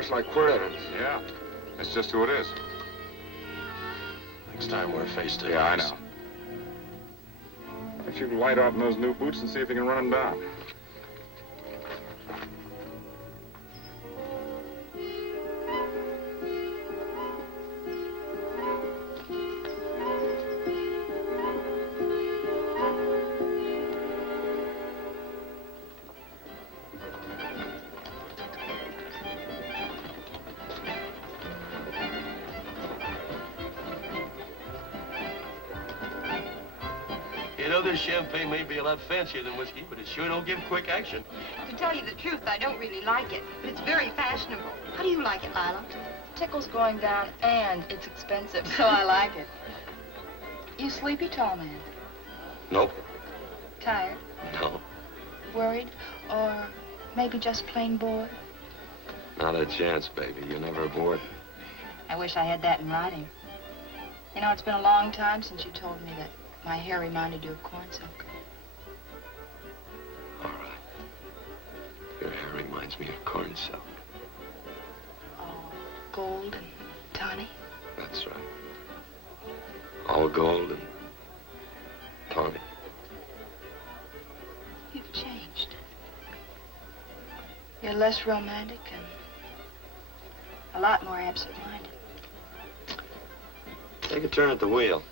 Like Quirt Evans. Yeah, that's just who it is. Next time we're face to face. Yeah, I know. Why don't you light out in those new boots and see if you can run them down? You know, this champagne may be a lot fancier than whiskey, but it sure don't give quick action. To tell you the truth, I don't really like it, but it's very fashionable. How do you like it, Lila? Tickle's going down, and it's expensive, so I like it. You sleepy, tall man? Nope. Tired? No. Worried? Or maybe just plain bored? Not a chance, baby. You're never bored. I wish I had that in writing. You know, it's been a long time since you told me that my hair reminded you of corn silk. All right. Your hair reminds me of corn silk. Oh, gold and tawny? That's right. All gold and tawny. You've changed. You're less romantic and a lot more absent-minded. Take a turn at the wheel.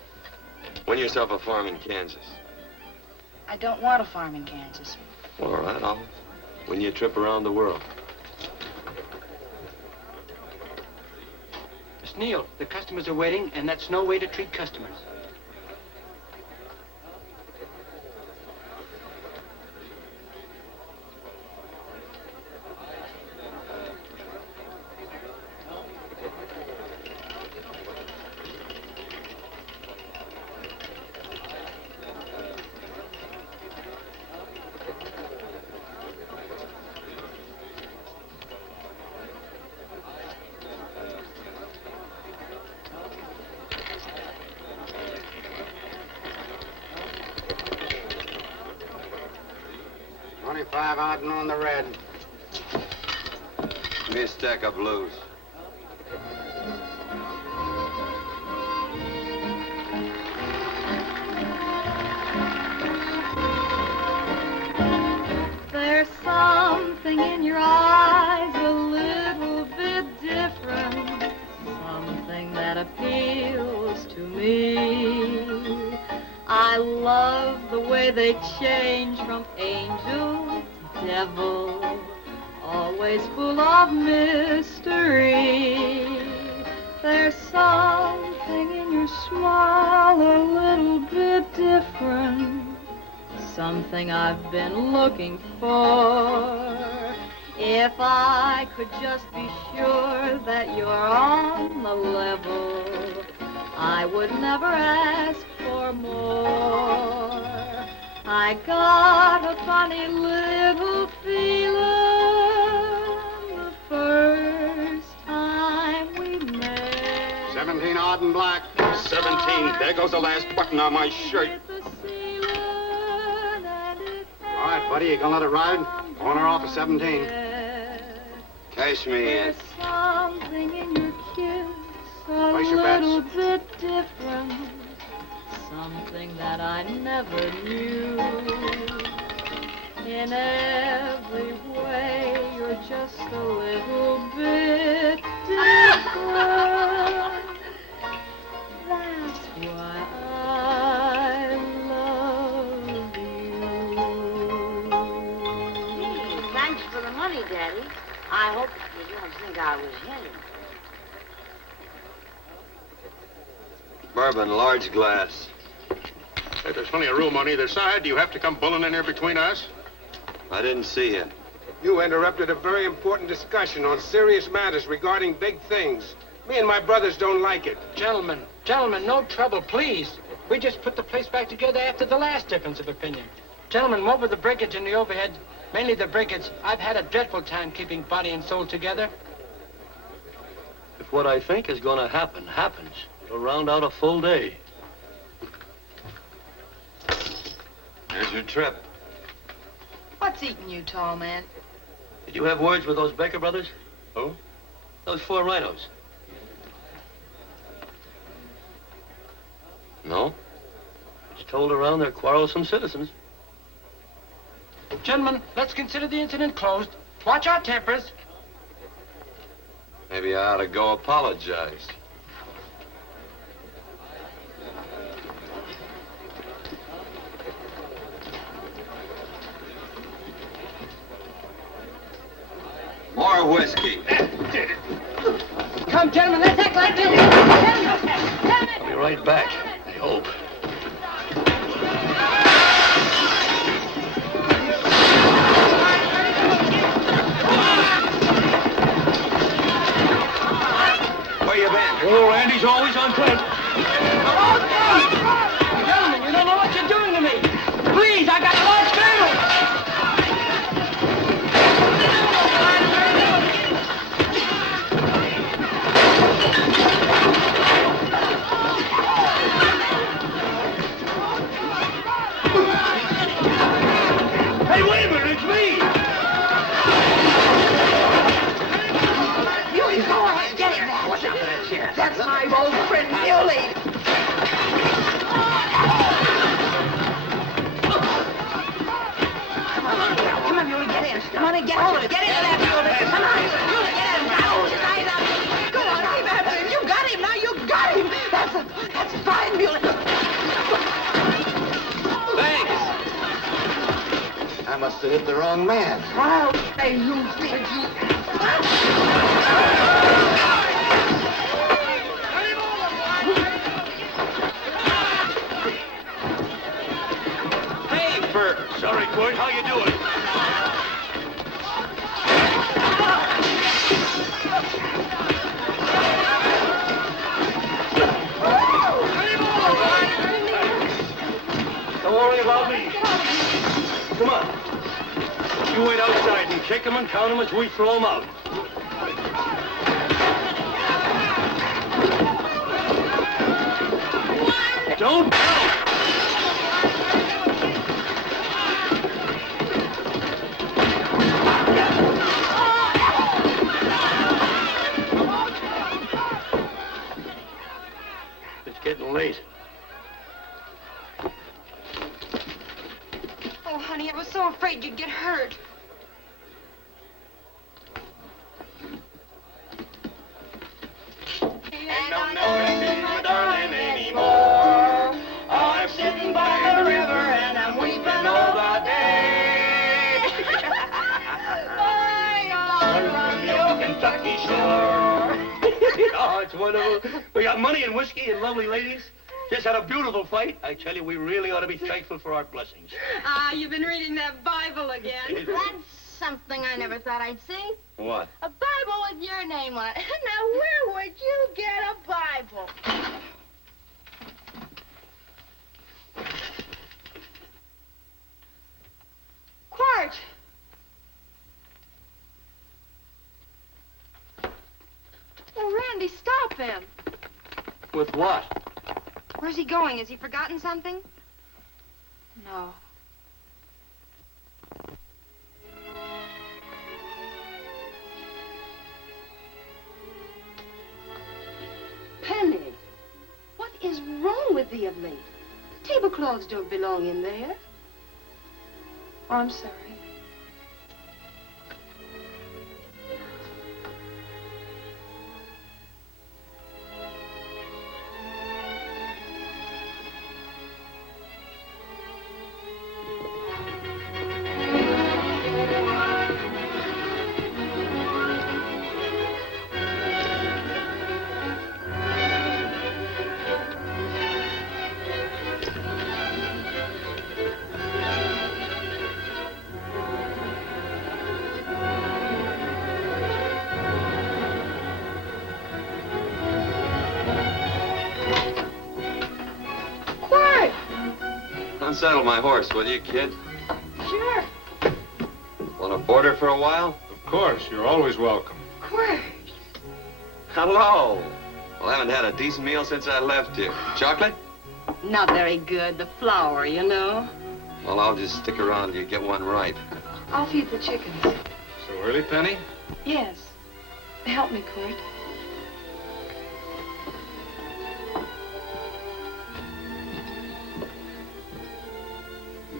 Win yourself a farm in Kansas. I don't want a farm in Kansas. All right, I'll win you a trip around the world. Miss Neal, the customers are waiting, and that's no way to treat customers. Out on the red. Give me a stack of blues. There's something in your eyes a little bit different, something that appeals to me. I love the way they change from angel to devil, always full of mystery. There's something in your smile a little bit different, something I've been looking for. If I could just be sure that you're on the level, I would never ask for more. I got a funny little feeling the first time we met. 17 odd and black. 17. There goes the last button on my shirt. All right, buddy, you gonna let it ride? On or off of 17. Cash me in. There's something in your kiss a Place your bets. little bit different, something that I never knew. In every way, you're just a little bit different. That's why I love you. Thanks for the money, Daddy. I hope you don't think I was him. Bourbon, large glass. If there's plenty of room on either side, do you have to come bulling in here between us? I didn't see you. You interrupted a very important discussion on serious matters regarding big things. Me and my brothers don't like it. Gentlemen, no trouble, please. We just put the place back together after the last difference of opinion. Gentlemen, what with the breakage and the overhead, mainly the breakage, I've had a dreadful time keeping body and soul together. If what I think is going to happen happens, it'll round out a full day. Here's your trip. What's eating you, tall man? Did you have words with those Baker brothers? Who? Those 4 rhinos. No. told around they're quarrelsome citizens. Gentlemen, let's consider the incident closed. Watch our tempers. Maybe I ought to go apologize. More whiskey. Come, gentlemen, let's act like you. I'll be right back, I hope. Where you been? Oh, Randy's always on point. Gentlemen, you don't know what you're doing to me. Please, I got a large family. Hey, wait a minute, it's me! Muley, go ahead, get him that. Watch out for that chair. That's my old friend, Muley. Come on, Muley, get in. Come on and get hold of it. Get into that, Muley. Come on, Muley, get in. Close his eyes up. Go on, keep after him. You got him now. You got him. That's fine, Muley. Thanks. I must have hit the wrong man. I'll say you did, you. Hey, Bert. Sorry, Court. How you doing? Don't worry about me. Come on. You wait outside and kick them and count them as we throw them out. Don't count. It's getting late. Oh, honey, I was so afraid you'd get hurt. And I'm not missing my darling anymore. I'm sitting by the river and I'm weeping all the day. From your Kentucky shore. Oh, it's wonderful. We got money and whiskey and lovely ladies. Just had a beautiful fight. I tell you, we really ought to be thankful for our blessings. Ah, you've been reading that Bible again. That's something I never thought I'd see. What? A Bible with your name on it. Now, where would you get a Bible? Quart! Oh, Randy, stop him. With what? Where's he going? Has he forgotten something? No. Penny, what is wrong with thee of late? The tablecloths don't belong in there. Oh, I'm sorry. Unsaddle my horse, will you, kid? Sure. Want to board her for a while? Of course, you're always welcome. Quart. Hello. Well, I haven't had a decent meal since I left here. Chocolate? Not very good. The flour, you know. Well, I'll just stick around till you get one right. I'll feed the chickens. So early, Penny? Yes. Help me, Quart.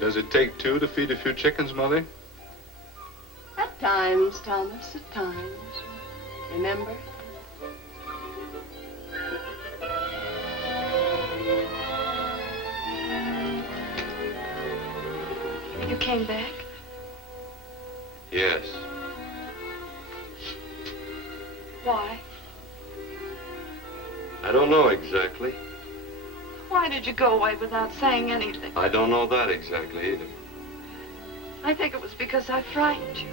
Does it take two to feed a few chickens, Mother? At times, Thomas, at times. Remember? You came back? Yes. Why? I don't know exactly. Why did you go away without saying anything? I don't know that exactly either. I think it was because I frightened you.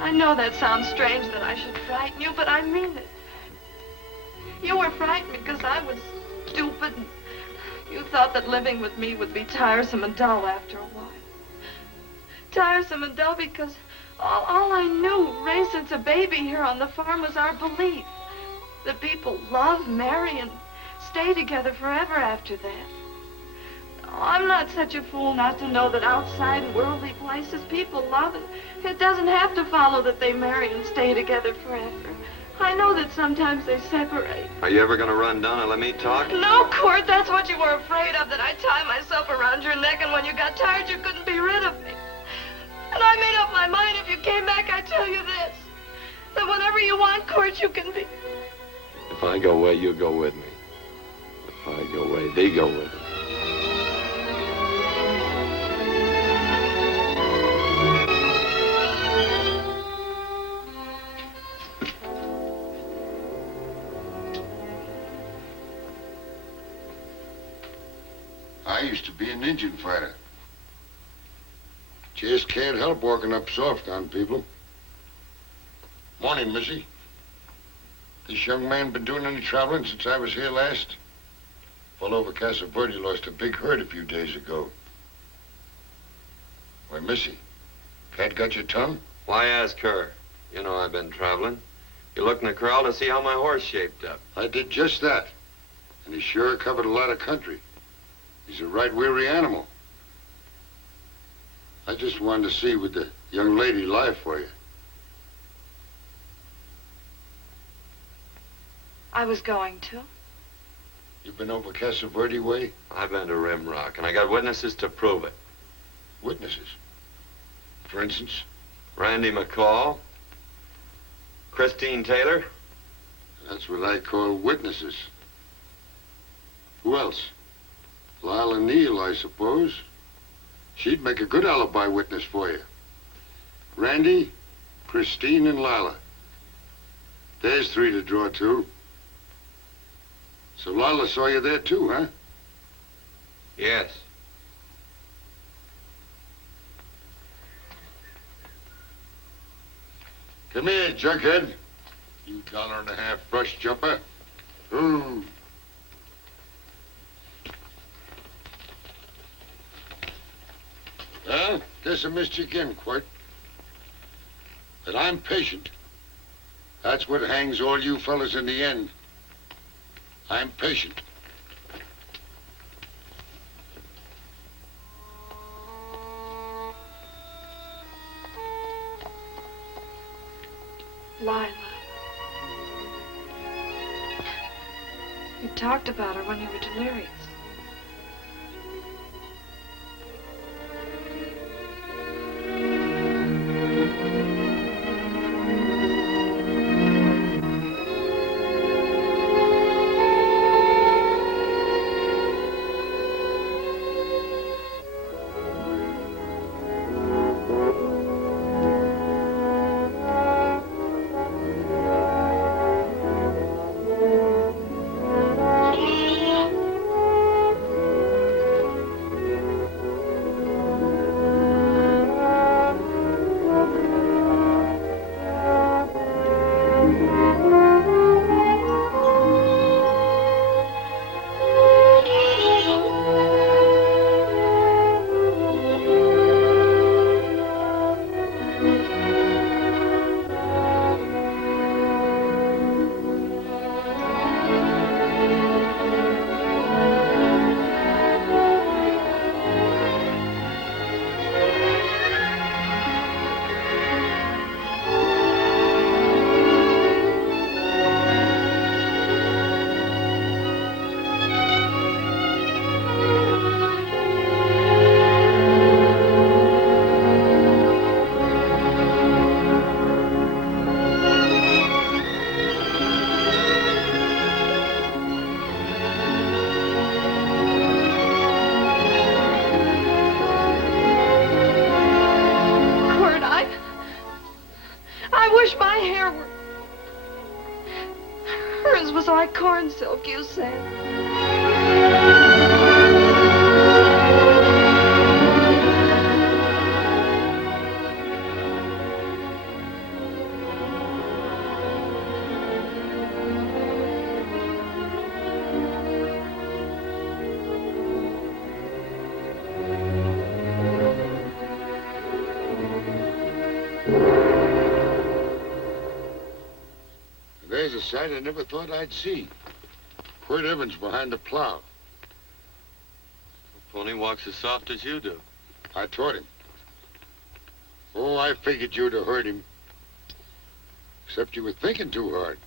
I know that sounds strange that I should frighten you, but I mean it. You were frightened because I was stupid. And you thought that living with me would be tiresome and dull after a while. Tiresome and dull because all I knew, raised since a baby here on the farm, was our belief that people love, marry, and stay together forever after that. Oh, I'm not such a fool not to know that outside in worldly places people love, and it doesn't have to follow that they marry and stay together forever. I know that sometimes they separate. Are you ever going to run down and let me talk? No, Court, that's what you were afraid of, that I'd tie myself around your neck, and when you got tired, you couldn't be rid of me. And I made up my mind, if you came back, I'd tell you this, that whenever you want, Court, you can be. If I go away, you go with me. If I go away, they go with me. I used to be an Indian fighter. Just can't help walking up soft on people. Morning, Missy. This young man been doing any traveling since I was here last? Fellow over Casa Verde lost a big herd a few days ago. Why, Missy, cat got your tongue? Why ask her? You know I've been traveling. You looked in the corral to see how my horse shaped up. I did just that. And he sure covered a lot of country. He's a right weary animal. I just wanted to see would the young lady lie for you. I was going to. You been over Casa Verde way? I've been to Rimrock, and I got witnesses to prove it. Witnesses? For instance? Randy McCall, Christine Taylor. That's what I call witnesses. Who else? Lila Neal, I suppose. She'd make a good alibi witness for you. Randy, Christine, and Lila. There's three to draw to. So Lila saw you there too, huh? Yes. Come here, junkhead. You $1.50 brush jumper. Ooh. Well, guess I missed you again, Quirt. But I'm patient. That's what hangs all you fellas in the end. I'm patient. Lila. You talked about her when you were delirious. silk, you said. There's a sight I never thought I'd see. Quirt Evans behind the plow. The pony walks as soft as you do. I taught him. Oh, I figured you'd have hurt him. Except you were thinking too hard.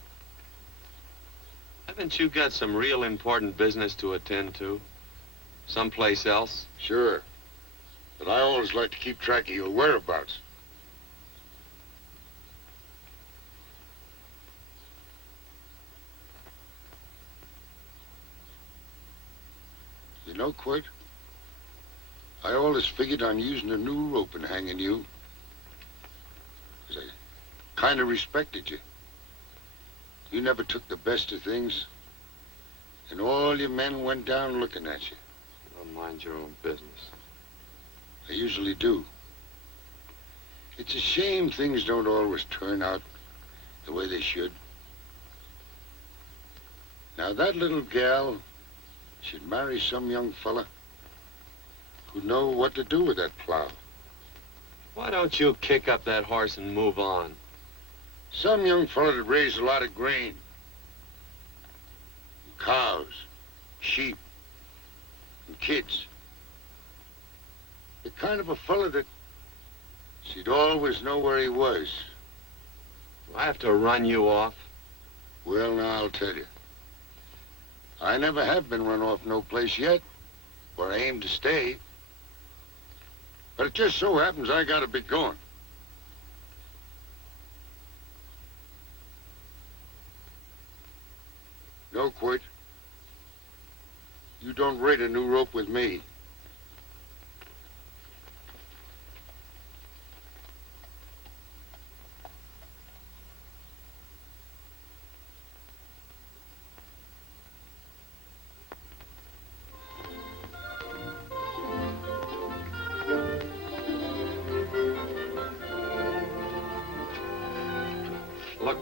Haven't you got some real important business to attend to? Someplace else? Sure. But I always like to keep track of your whereabouts. You know, Quirt, I always figured on using a new rope and hanging you. 'Cause I kind of respected you. You never took the best of things, and all your men went down looking at you. Don't mind your own business. I usually do. It's a shame things don't always turn out the way they should. Now, that little gal should marry some young fella who'd know what to do with that plow. Why don't you kick up that horse and move on? Some young fella that raised a lot of grain. And cows, sheep, and kids. The kind of a fella that she'd always know where he was. Do I have to run you off? Well, now, I'll tell you. I never have been run off no place yet, where I aim to stay. But it just so happens I gotta be going. No, Quirt. You don't raid a new rope with me. Look,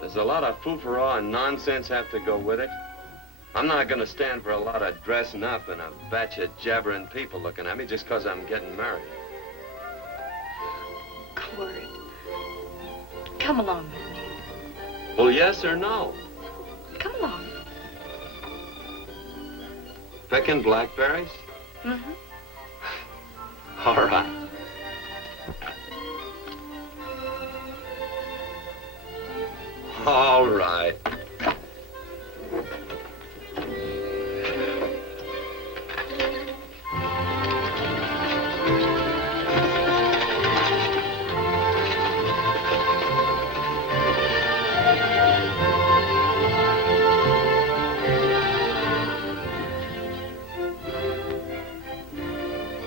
there's a lot of foo-for-all and nonsense have to go with it. I'm not going to stand for a lot of dressing up and a batch of jabbering people looking at me just because I'm getting married. Quirt, come along with me. Well, yes or no? Come along. Picking blackberries? Mm-hmm. All right. All right.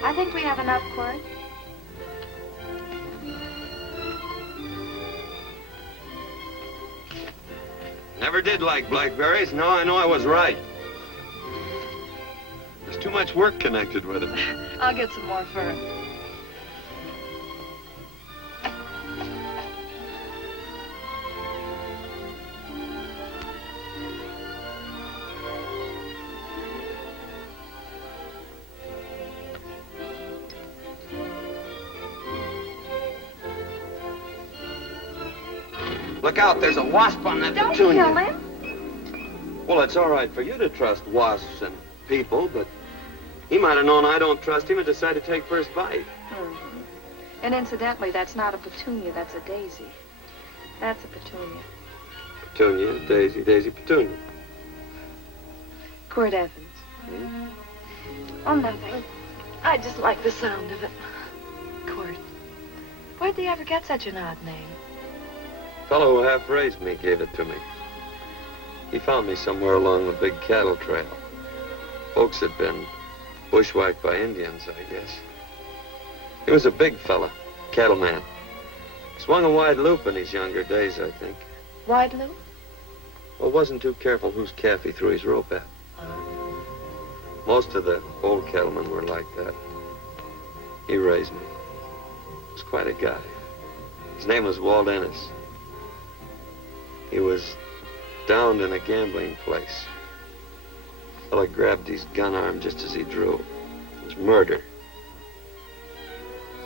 I think we have enough, Quirt. Never did like blackberries. Now I know I was right. There's too much work connected with it. I'll get some more fur. Look out, there's a wasp on that Don't petunia. kill him. Well, it's all right for you to trust wasps and people, but he might have known I don't trust him and decided to take first bite. Mm-hmm. And incidentally, that's not a petunia, that's a daisy. That's a petunia. Petunia, daisy, daisy, petunia. Quirt Evans. Hmm? Oh, nothing. I just like the sound of it. Quirt. Where'd they ever get such an odd name? Fellow who half raised me gave it to me. He found me somewhere along the big cattle trail. Folks had been bushwhacked by Indians, I guess. He was a big fella, cattleman. Swung a wide loop in his younger days, I think. Why'd Lou? Well, wasn't too careful whose calf he threw his rope at. Most of the old cattlemen were like that. He raised me. He was quite a guy. His name was Walt Ennis. He was downed in a gambling place. The fella grabbed his gun arm just as he drew. It was murder.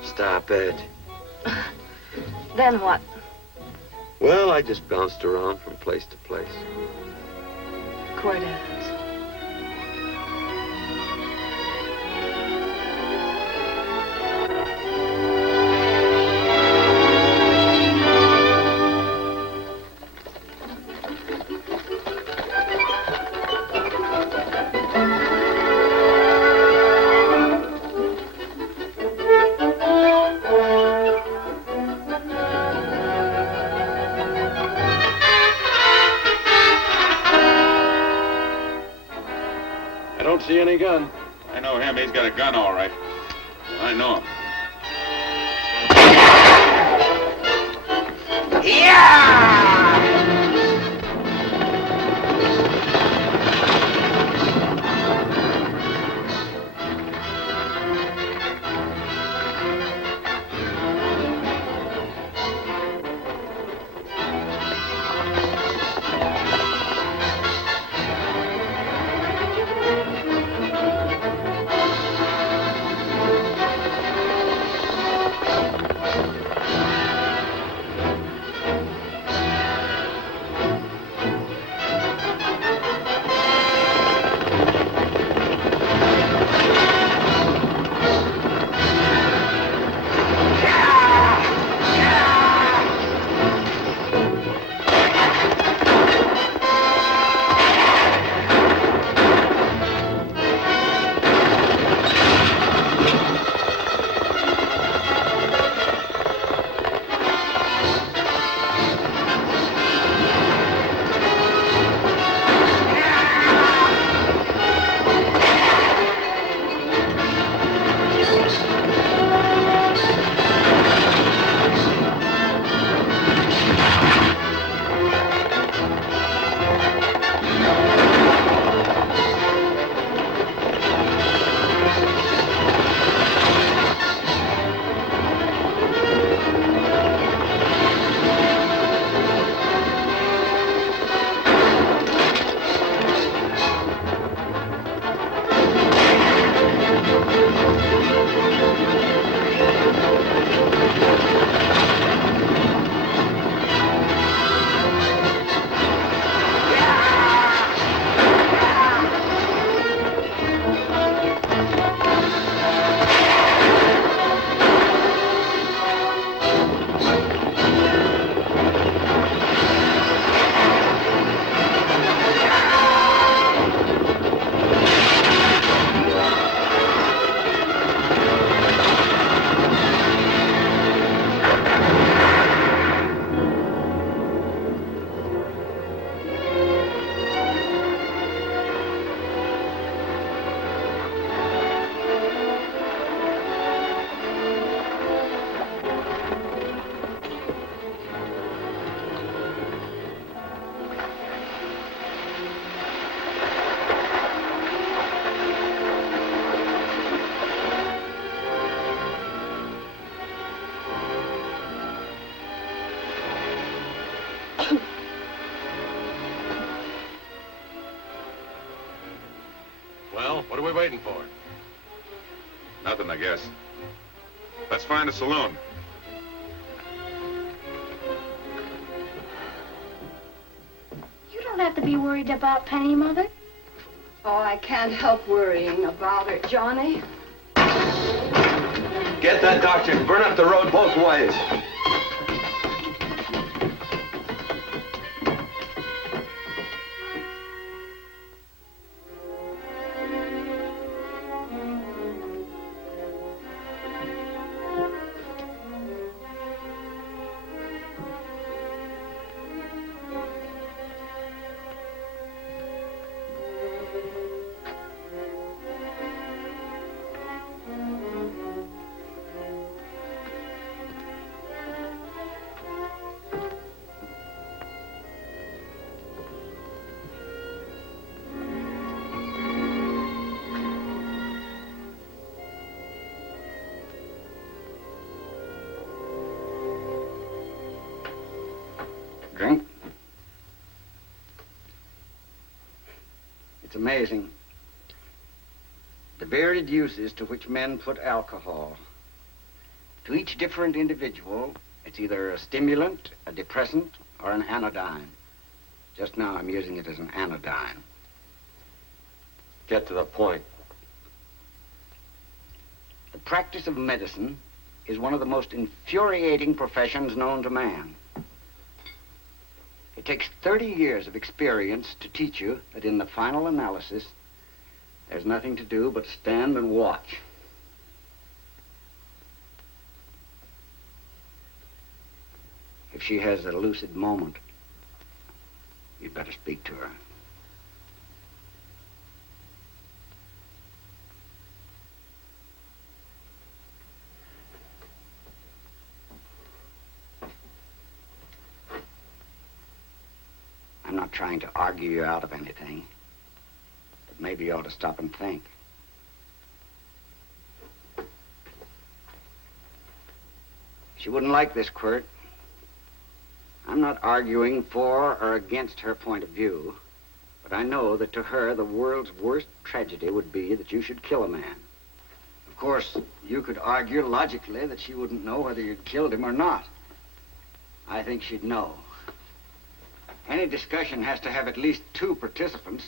Stop it. Then what? Well, I just bounced around from place to place. Quirt Evans. See any gun? I know him. He's got a gun, all right. I know him. Well, what are we waiting for? Nothing, I guess. Let's find a saloon. You don't have to be worried about Penny, Mother. Oh, I can't help worrying about her, Johnny. Get that doctor and burn up the road both ways. It's amazing. The varied uses to which men put alcohol. To each different individual, it's either a stimulant, a depressant, or an anodyne. Just now, I'm using it as an anodyne. Get to the point. The practice of medicine is one of the most infuriating professions known to man. It takes 30 years of experience to teach you that in the final analysis, there's nothing to do but stand and watch. If she has a lucid moment, you'd better speak to her. I'm not trying to argue you out of anything, but maybe you ought to stop and think. She wouldn't like this, Quirt. I'm not arguing for or against her point of view, but I know that to her, the world's worst tragedy would be that you should kill a man. Of course, you could argue logically that she wouldn't know whether you'd killed him or not. I think she'd know. Any discussion has to have at least 2 participants.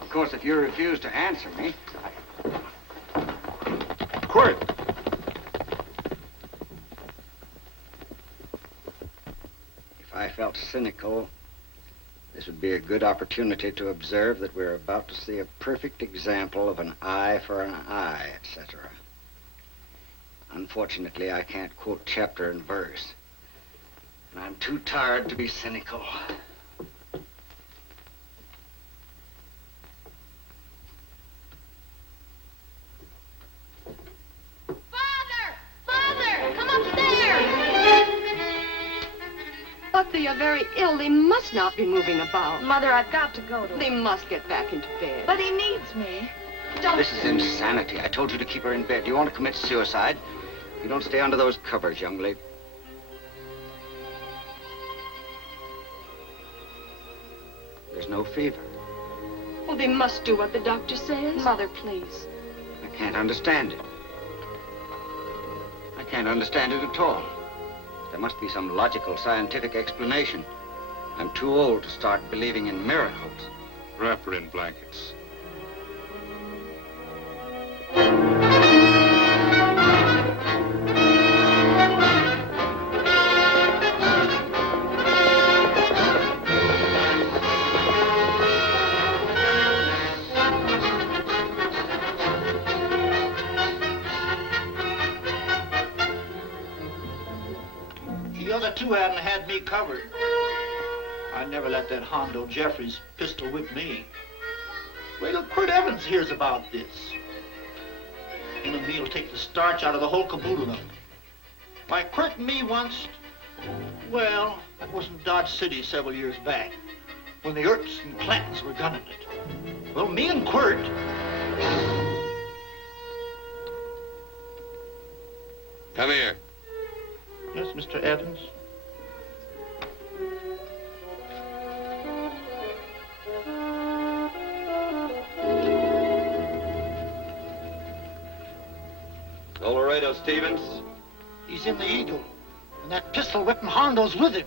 Of course, if you refuse to answer me, Quirt! If I felt cynical, this would be a good opportunity to observe that we're about to see a perfect example of an eye for an eye, etc. Unfortunately, I can't quote chapter and verse, and I'm too tired to be cynical. But they are very ill. They must not be moving about. Mother, I've got to go to They must get back into bed. But he needs me. This is insanity. I told you to keep her in bed. Do you want to commit suicide? You don't stay under those covers, young lady. There's no fever. Well, they must do what the doctor says. Mother, please. I can't understand it. I can't understand it at all. There must be some logical, scientific explanation. I'm too old to start believing in miracles. Wrap her in blankets. The other 2 hadn't had me covered. I'd never let that Hondo Jeffries pistol whip me. Wait till Quirt Evans hears about this. Him and me'll take the starch out of the whole caboodle of them. Why, Quirt and me once, well, that was in Dodge City several years back, when the Earps and Clantons were gunning it. Well, me and Quirt... Come here. Yes, Mr. Evans? Laredo Stevens? He's in the Eagle, and that pistol whipping Hondo's with him.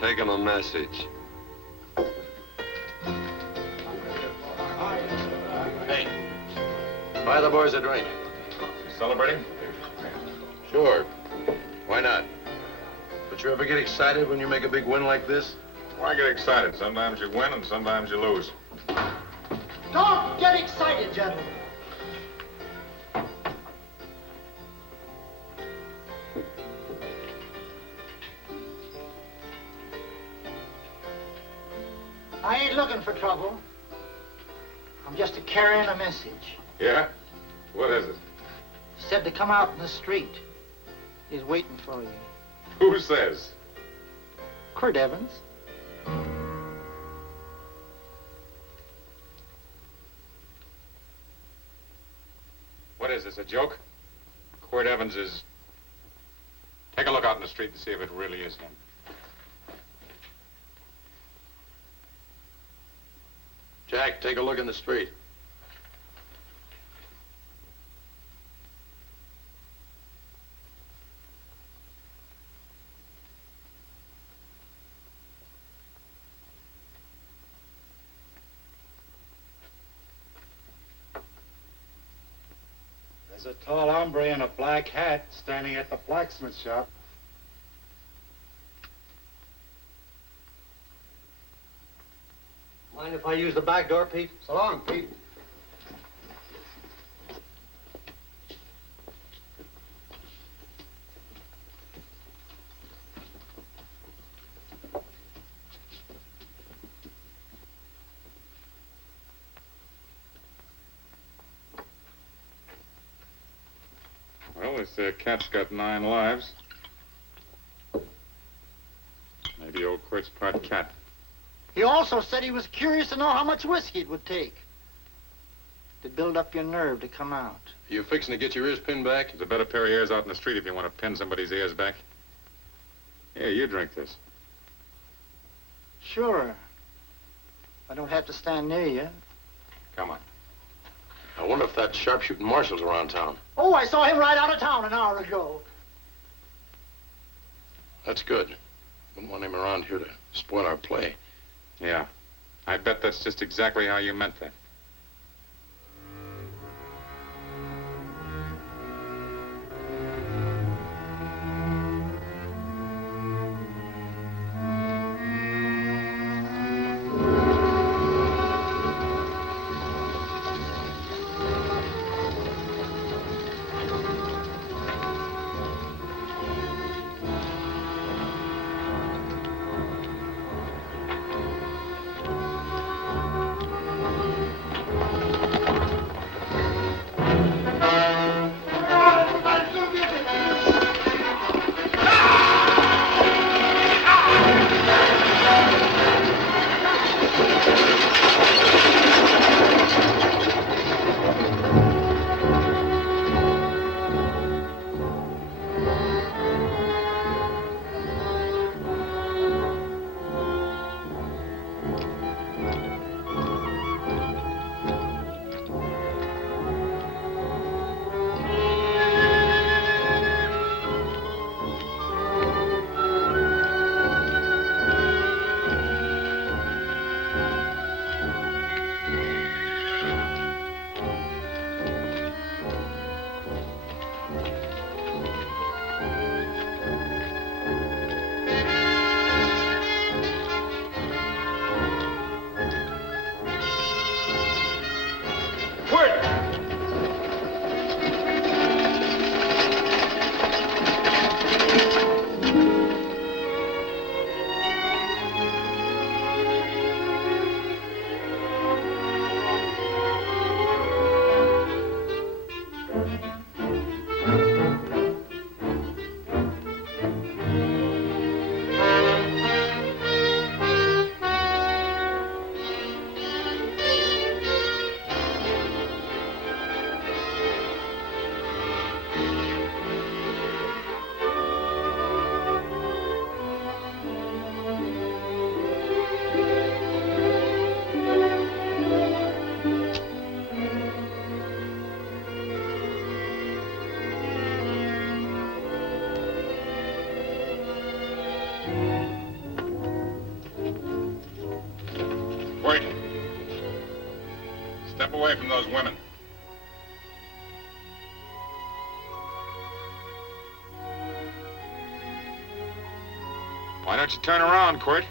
Take him a message. Hey, buy the boys a drink. Celebrating? Sure. Why not? But you ever get excited when you make a big win like this? Why get excited? Sometimes you win and sometimes you lose. Don't get excited, gentlemen. I ain't looking for trouble. I'm just carrying a message. Yeah? What is it? Said to come out in the street. He's waiting for you. Who says? Quirt Evans. What is this, a joke? Quirt Evans is... Take a look out in the street and see if it really is him. Jack, take a look in the street. There's a tall hombre in a black hat standing at the blacksmith shop. Mind if I use the back door, Pete? So long, Pete. Well, they say a cat's got 9 lives. Maybe old Quirt's part cat. He also said he was curious to know how much whiskey it would take to build up your nerve to come out. Are you fixing to get your ears pinned back? There's a better pair of ears out in the street if you want to pin somebody's ears back. Here, you drink this. Sure. I don't have to stand near you. Come on. I wonder if that sharpshooting marshal's around town. Oh, I saw him right out of town an hour ago. That's good. Wouldn't want him around here to spoil our play. Yeah. I bet that's just exactly how you meant that. Wait. Step away from those women. Why don't you turn around, Quirt?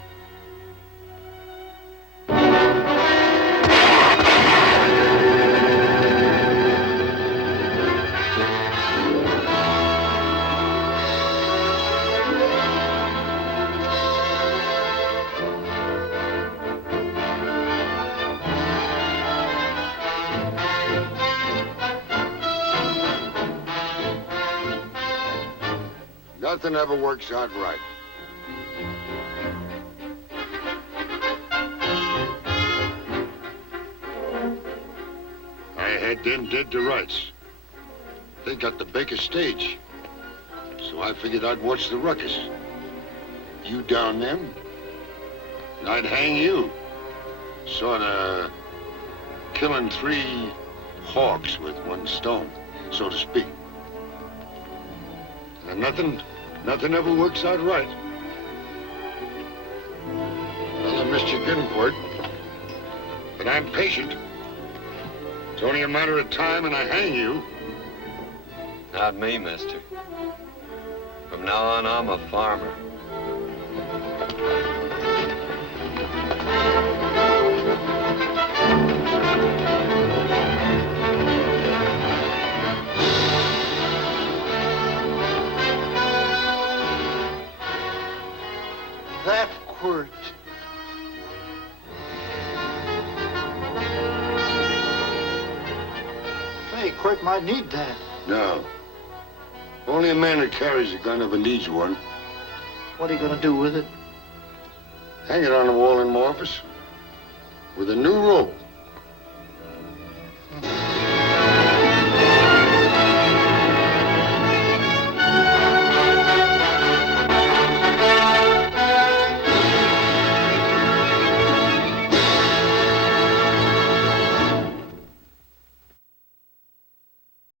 Nothing ever works out right. I had them dead to rights. They got the Baker stage. So I figured I'd watch the ruckus. You down them, and I'd hang you. Sorta killing 3 hawks with 1 stone, so to speak. And nothing ever works out right. Well, I missed you again, Quirt. But I'm patient. It's only a matter of time and I hang you. Not me, mister. From now on, I'm a farmer. That Quirt. Hey, Quirt might need that. No. Only a man who carries a gun ever needs one. What are you gonna do with it? Hang it on the wall in my office with a new rope.